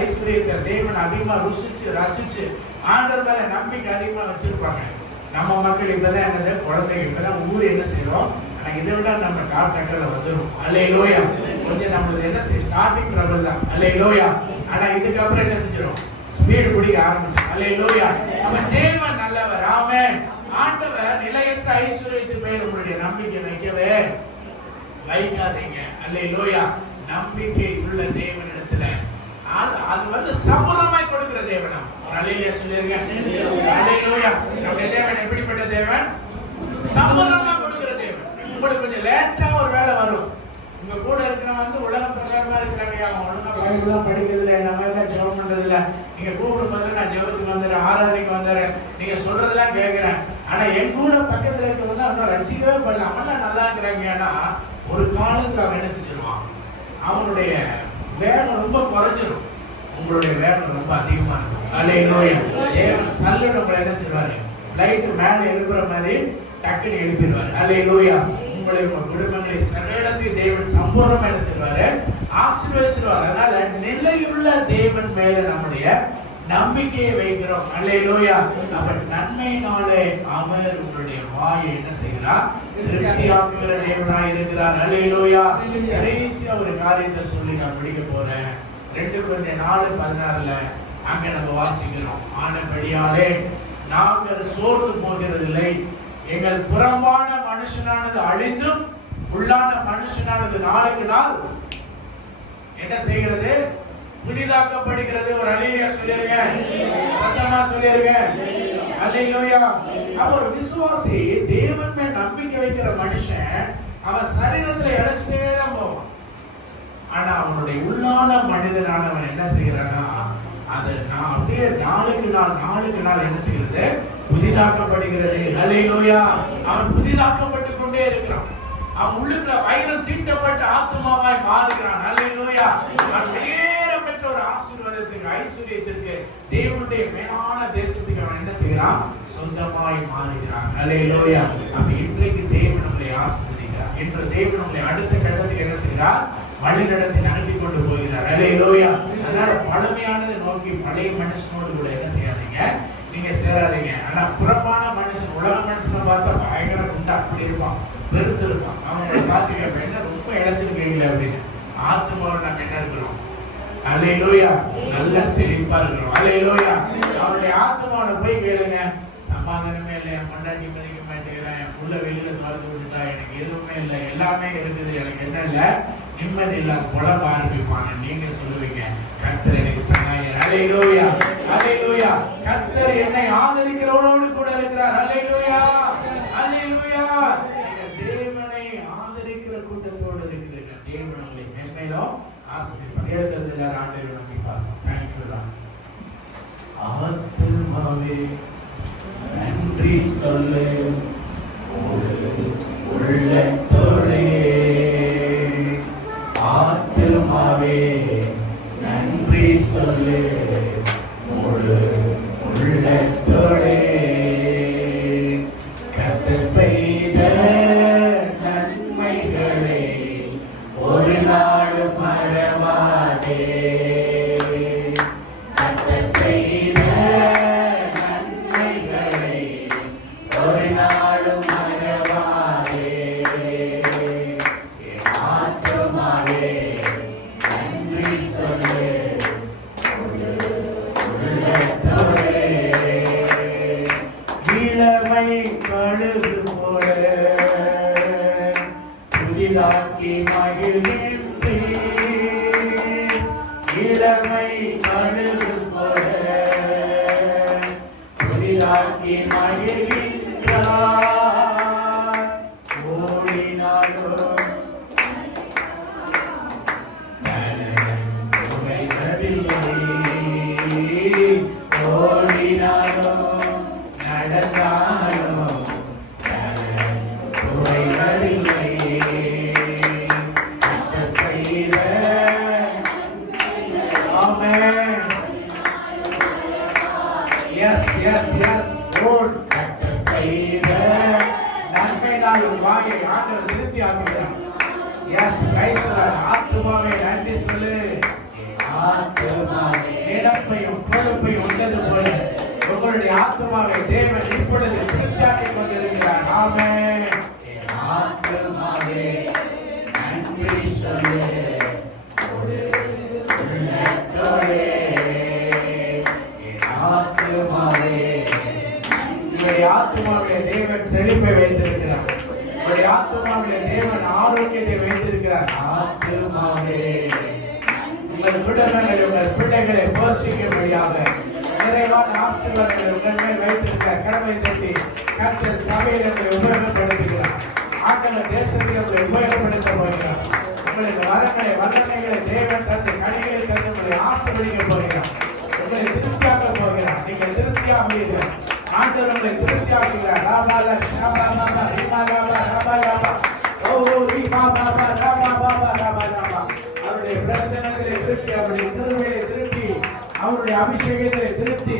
ஐஸ்வர்யத்தை தேவன் அதிகமா ருசிச்சு ரசிச்சு ஆண்டவர் மேல நம்பிக்கை அதிகமா வச்சிருப்பாங்க. நம்ம மக்கள் இப்பதான் என்னது, குழந்தைங்க இப்பதான் ஊர் என்ன செய்யறோம், ஆனா இதை விட நம்ம டாப் டக்கர்ல வந்துடும். அல்லேலூயா. கொஞ்சம் நம்மளுக்கு என்ன செய்ய ஸ்டார்டிங் ட்ரபிள் தான். அல்லேலூயா. ஆனா இதுக்கப்புறம் என்ன செஞ்சிடும், ஸ்பீடு பிடிக்க ஆரம்பிச்சோம். அல்லேலூயா. நம்ம தேவன் நல்லவர். ஆமென். ஆண்டவர் நிலையற்ற ஐஸ்வர்யத்தின் மேல் உங்களுடைய நம்பிக்கை வைக்கவே வைக்காதீங்க. அல்லேலூயா. நம்பிக்கை உள்ள தேவனிடத்துல அது வந்து சம்பூர்ணமாய் கொடுக்கிற தேவன். ஒரு அல்லேலூயா சொல்லிருங்க. அல்லேலூயா. நம்முடைய தேவன் எப்படிப்பட்ட தேவன், சம்பூர்ணமா கொடுக்கிற தேவன். உங்களுக்கு கொஞ்சம் லேட்டா ஒரு வேலை வரும். உங்க கூட இருக்கிறவங்க வந்து உலக பிரகாரமா இருக்கிறாங்க, அவங்க ஒழுங்கா பைபிள்லாம் படிக்கிறது இல்லை, நம்ம எல்லாம் ஜெபம் பண்றது இல்லை. நீங்க கூப்பிடும் போது நான் ஜெபத்துக்கு வந்துடுறேன், ஆராதனைக்கு வந்துடுறேன், நீங்க சொல்றதெல்லாம் கேட்கிறேன். ஆனா என் கூட பக்கத்துல இருக்கிறவங்க அவனை ரசிக்கவே பண்ணல, அவன்லாம் நல்லா இருக்கிறாங்க. ஏன்னா ஒரு காலத்துல அவன் என்ன செஞ்சிருவான், அவனுடைய வேகம் ரொம்ப குறைஞ்சிரும். உங்களுடைய வேகம் ரொம்ப அதிகமா இருக்கும். அல்லேலூயா. தேவன் சல்லுன்னு உங்களை என்ன செய்வாரு, லைட் மேல எழுப்புற மாதிரி டக்குன்னு எழுப்பிடுவாரு. அல்லேலூயா. உங்களை உங்க குடும்பங்களை சகலத்தையும் தேவன் சம்பூர்ணமா என்ன செய்வாரு, ஆசீர்வதிச்சிருவார். அதனால நிலையுள்ள தேவன் மேல நம்முடைய நம்பிக்கையை வைக்கிறோம். அல்லேலூயா. அப்ப நன்மையினாலே அவர் உங்களுடைய வாயை என்ன செய்கிறார், திருப்தியாக்குகிற தேவனாய் இருக்கிறார். அல்லேலூயா. கடைசியா ஒரு காரியத்தை சொல்லி நான் முடிக்க போறேன். 2 Corinthians 4:16 அங்க நம்ம வாசிக்கிறோம், ஆனபடியாலே நாங்கள் சோர்ந்து போகிறதில்லை, எங்கள் புறம்பான மனுஷனானது அழிந்தும் உள்ளான மனுஷனானது நாளுக்கு நாள் என்ன செய்கிறது, புதிதாக்கப்படுகிறது. ஒரு அல்லேலூயா சொல்லிருங்க, சத்தமா சொல்லிருங்க. அல்லேலூயா. அப்ப ஒரு விசுவாசி தேவன் மேல் நம்பிக்கை வைக்கிற மனுஷன் அவன் சரீரத்துல இழைச்சிட்டே தான் போவான். ஆனா அவனுடைய உள்ளான மனிதனானவன் என்ன செய்யறானா, அது நான் அப்படியே நாளுக்கு நாள் என்ன செய்கிறது, புதிதாக்கப்படுகிறது. அல்லேலூயா. அவன் புதிதாக்கப்பட்டு கொண்டே இருக்கிறான். அவன் உள்ளுக்குள்ள வைரம் தீட்டப்பட்ட ஆத்துமாவாய் மாறுகிறான். அல்லேலூயா. அவன் நேரம் பெற்ற ஒரு ஆசீர்வாதத்துக்கு, ஐஸ்வர்யத்திற்கு, தேவனுடைய மேலான தேசத்துக்கு அவன் என்ன செய்கிறான், சொந்தமாய் மாறுகிறான். அல்லேலூயா. அப்ப இன்றைக்கு தேவன் நம்மளை ஆசீர்வதிக்கிறார். இன்று தேவன் நம்மளை அடுத்த கட்டத்துக்கு என்ன செய்கிறார், வழி நடத்தி அனுப்பி கொண்டு போகிறார். அல்லேலூயா. அதனால பழமையானதை நோக்கி பழைய மனுஷனோடு கூட என்ன செய்யாதீங்க, நீங்க சேராதீங்க. ஆனா புறம்பான மனுஷன், உலக மனுஷனை பார்த்தா பயங்கர குண்டா அப்படி இருப்பான், பெருத்து இருப்பான். அவங்க பாத்தீங்க என்ன ரொம்ப இழைச்சிருக்கீங்களே அப்படின்னு. ஆத்துமாவோட நம்ம என்ன இருக்கிறோம், அல்லேலூயா, நல்ல செழிப்பா இருக்கிறோம். அல்லேலூயா. அவருடைய ஆத்துமாவோட போய் கேளுங்க, சமாதானமே இல்லை, என் பொண்டாட்டி மதிக்க மாட்டேங்கிறேன், உள்ள வெளியில துறந்து விட்டுட்டா, எனக்கு எதுவுமே இல்லை, எல்லாமே இருக்குது, எனக்கு என்ன இல்லை, நிம்மதி இல்லாம புலம்ப ஆரம்பிப்பாங்க. நீங்க சொல்லுவீங்க, கர்த்தர் எனக்கு சகாயர். அல்லேலூயா. அல்லேலூயா. கர்த்தர் என்னை ஆதரிக்கிறவனோடு கூட இருக்கிறார். அல்லேலூயா. அல்லேலூயா. தேவனை ஆதரிக்கிற கூட்டத்தோடு இருக்கிற தேவன் உங்களை மென்மேலும் ஆசீர்வதிப்பார். எழுதுறதுல ஆண்டவரை நம்பி பார்ப்போம். Thank you Lord. ஆத்துமாவே நன்றி சொல்லு, உள்ளத்தோடே ஆத்துமாவே நன்றி சொல்லு, முழு உள்ளத்தோடே கர்த்தர் செய்த நன்மைகளை ஒரு நாளும் மறவாதே. கர்த்தர் செய்த நன்மைகளை ஒரு நாளும் மறவாதே. ஆத்துமாவே நன்றி சொல்லு, உள்ளத்தோடே இளமை கழுகு போல புதிதாக்கி மகிழ்கின்றேன். இளமை கழுகு போல புதிதாக்கி மகிழ்கின்றார். ஓடினாலும் ஓடினாலும் நடந்தாலும் குறைவதில்லை. செய்த ஆமென். Yes yes yes Lord. கர்த்தர் செய்த நன்மையினால் உன் வாயை ஆண்டவர் திருப்தி ஆக்குகிறார். S price Lord. ஆத்துமாவே நன்றி சொல்லு. ஆத்துமாவே இழப்பையும் கொழுப்பையும் உண்டது போல உங்களுடைய ஆத்துமாவை தேவன் இப்பொழுது திருப்தியாக்கிக் கொண்டிருக்கிறார். ஆமென். ஆத்துமாவே நன்றி சொல்லு, உள்ளத்தோடே ஆத்துமாவே. உங்களுடைய ஆத்துமாவிலே தேவன் செழிப்பை வைத்திருக்கிறார். உங்களுடைய ஆத்துமாவிலே தேவன் ஆரோக்கியத்தை வைத்திருக்கிறார். ஆத்துமாவே உங்கள் குடும்பங்களை, உங்கள் பிள்ளைகளை போஷிக்கும்படியாக நிறைவான ஆசீர்வாதங்களை உங்கள் மேல் வைத்திருக்கிறார். கடமை தட்டி கர்த்தர் சபையில் உங்களை உபயோகப்படுத்துகிறார். ஆண்டவர் தேசத்தில் உங்களை உபயோகப்படுத்த போகிறார். உங்களுக்கு வரங்களை வல்லமைகளை தேவன் தந்து கனிகளை தந்து உங்களை ஆசீர்வதிக்க போகிறார். உங்களை திருப்தியாக்க போகிறார். நீங்கள் திருப்தியாகுவீர்கள். ஆண்டவர் உங்களை திருப்தியாக்குகிறார். ராபாலா ஷாபாபா ரிமாலாபா ராபாலாபா ஓ ரிமாபாபா ராபாபாபா ராபாலாபா. அவருடைய பிரசன்னங்களை திருப்தி, அவருடைய திருமையை திருப்தி அபிஷேகத்தை திருப்தி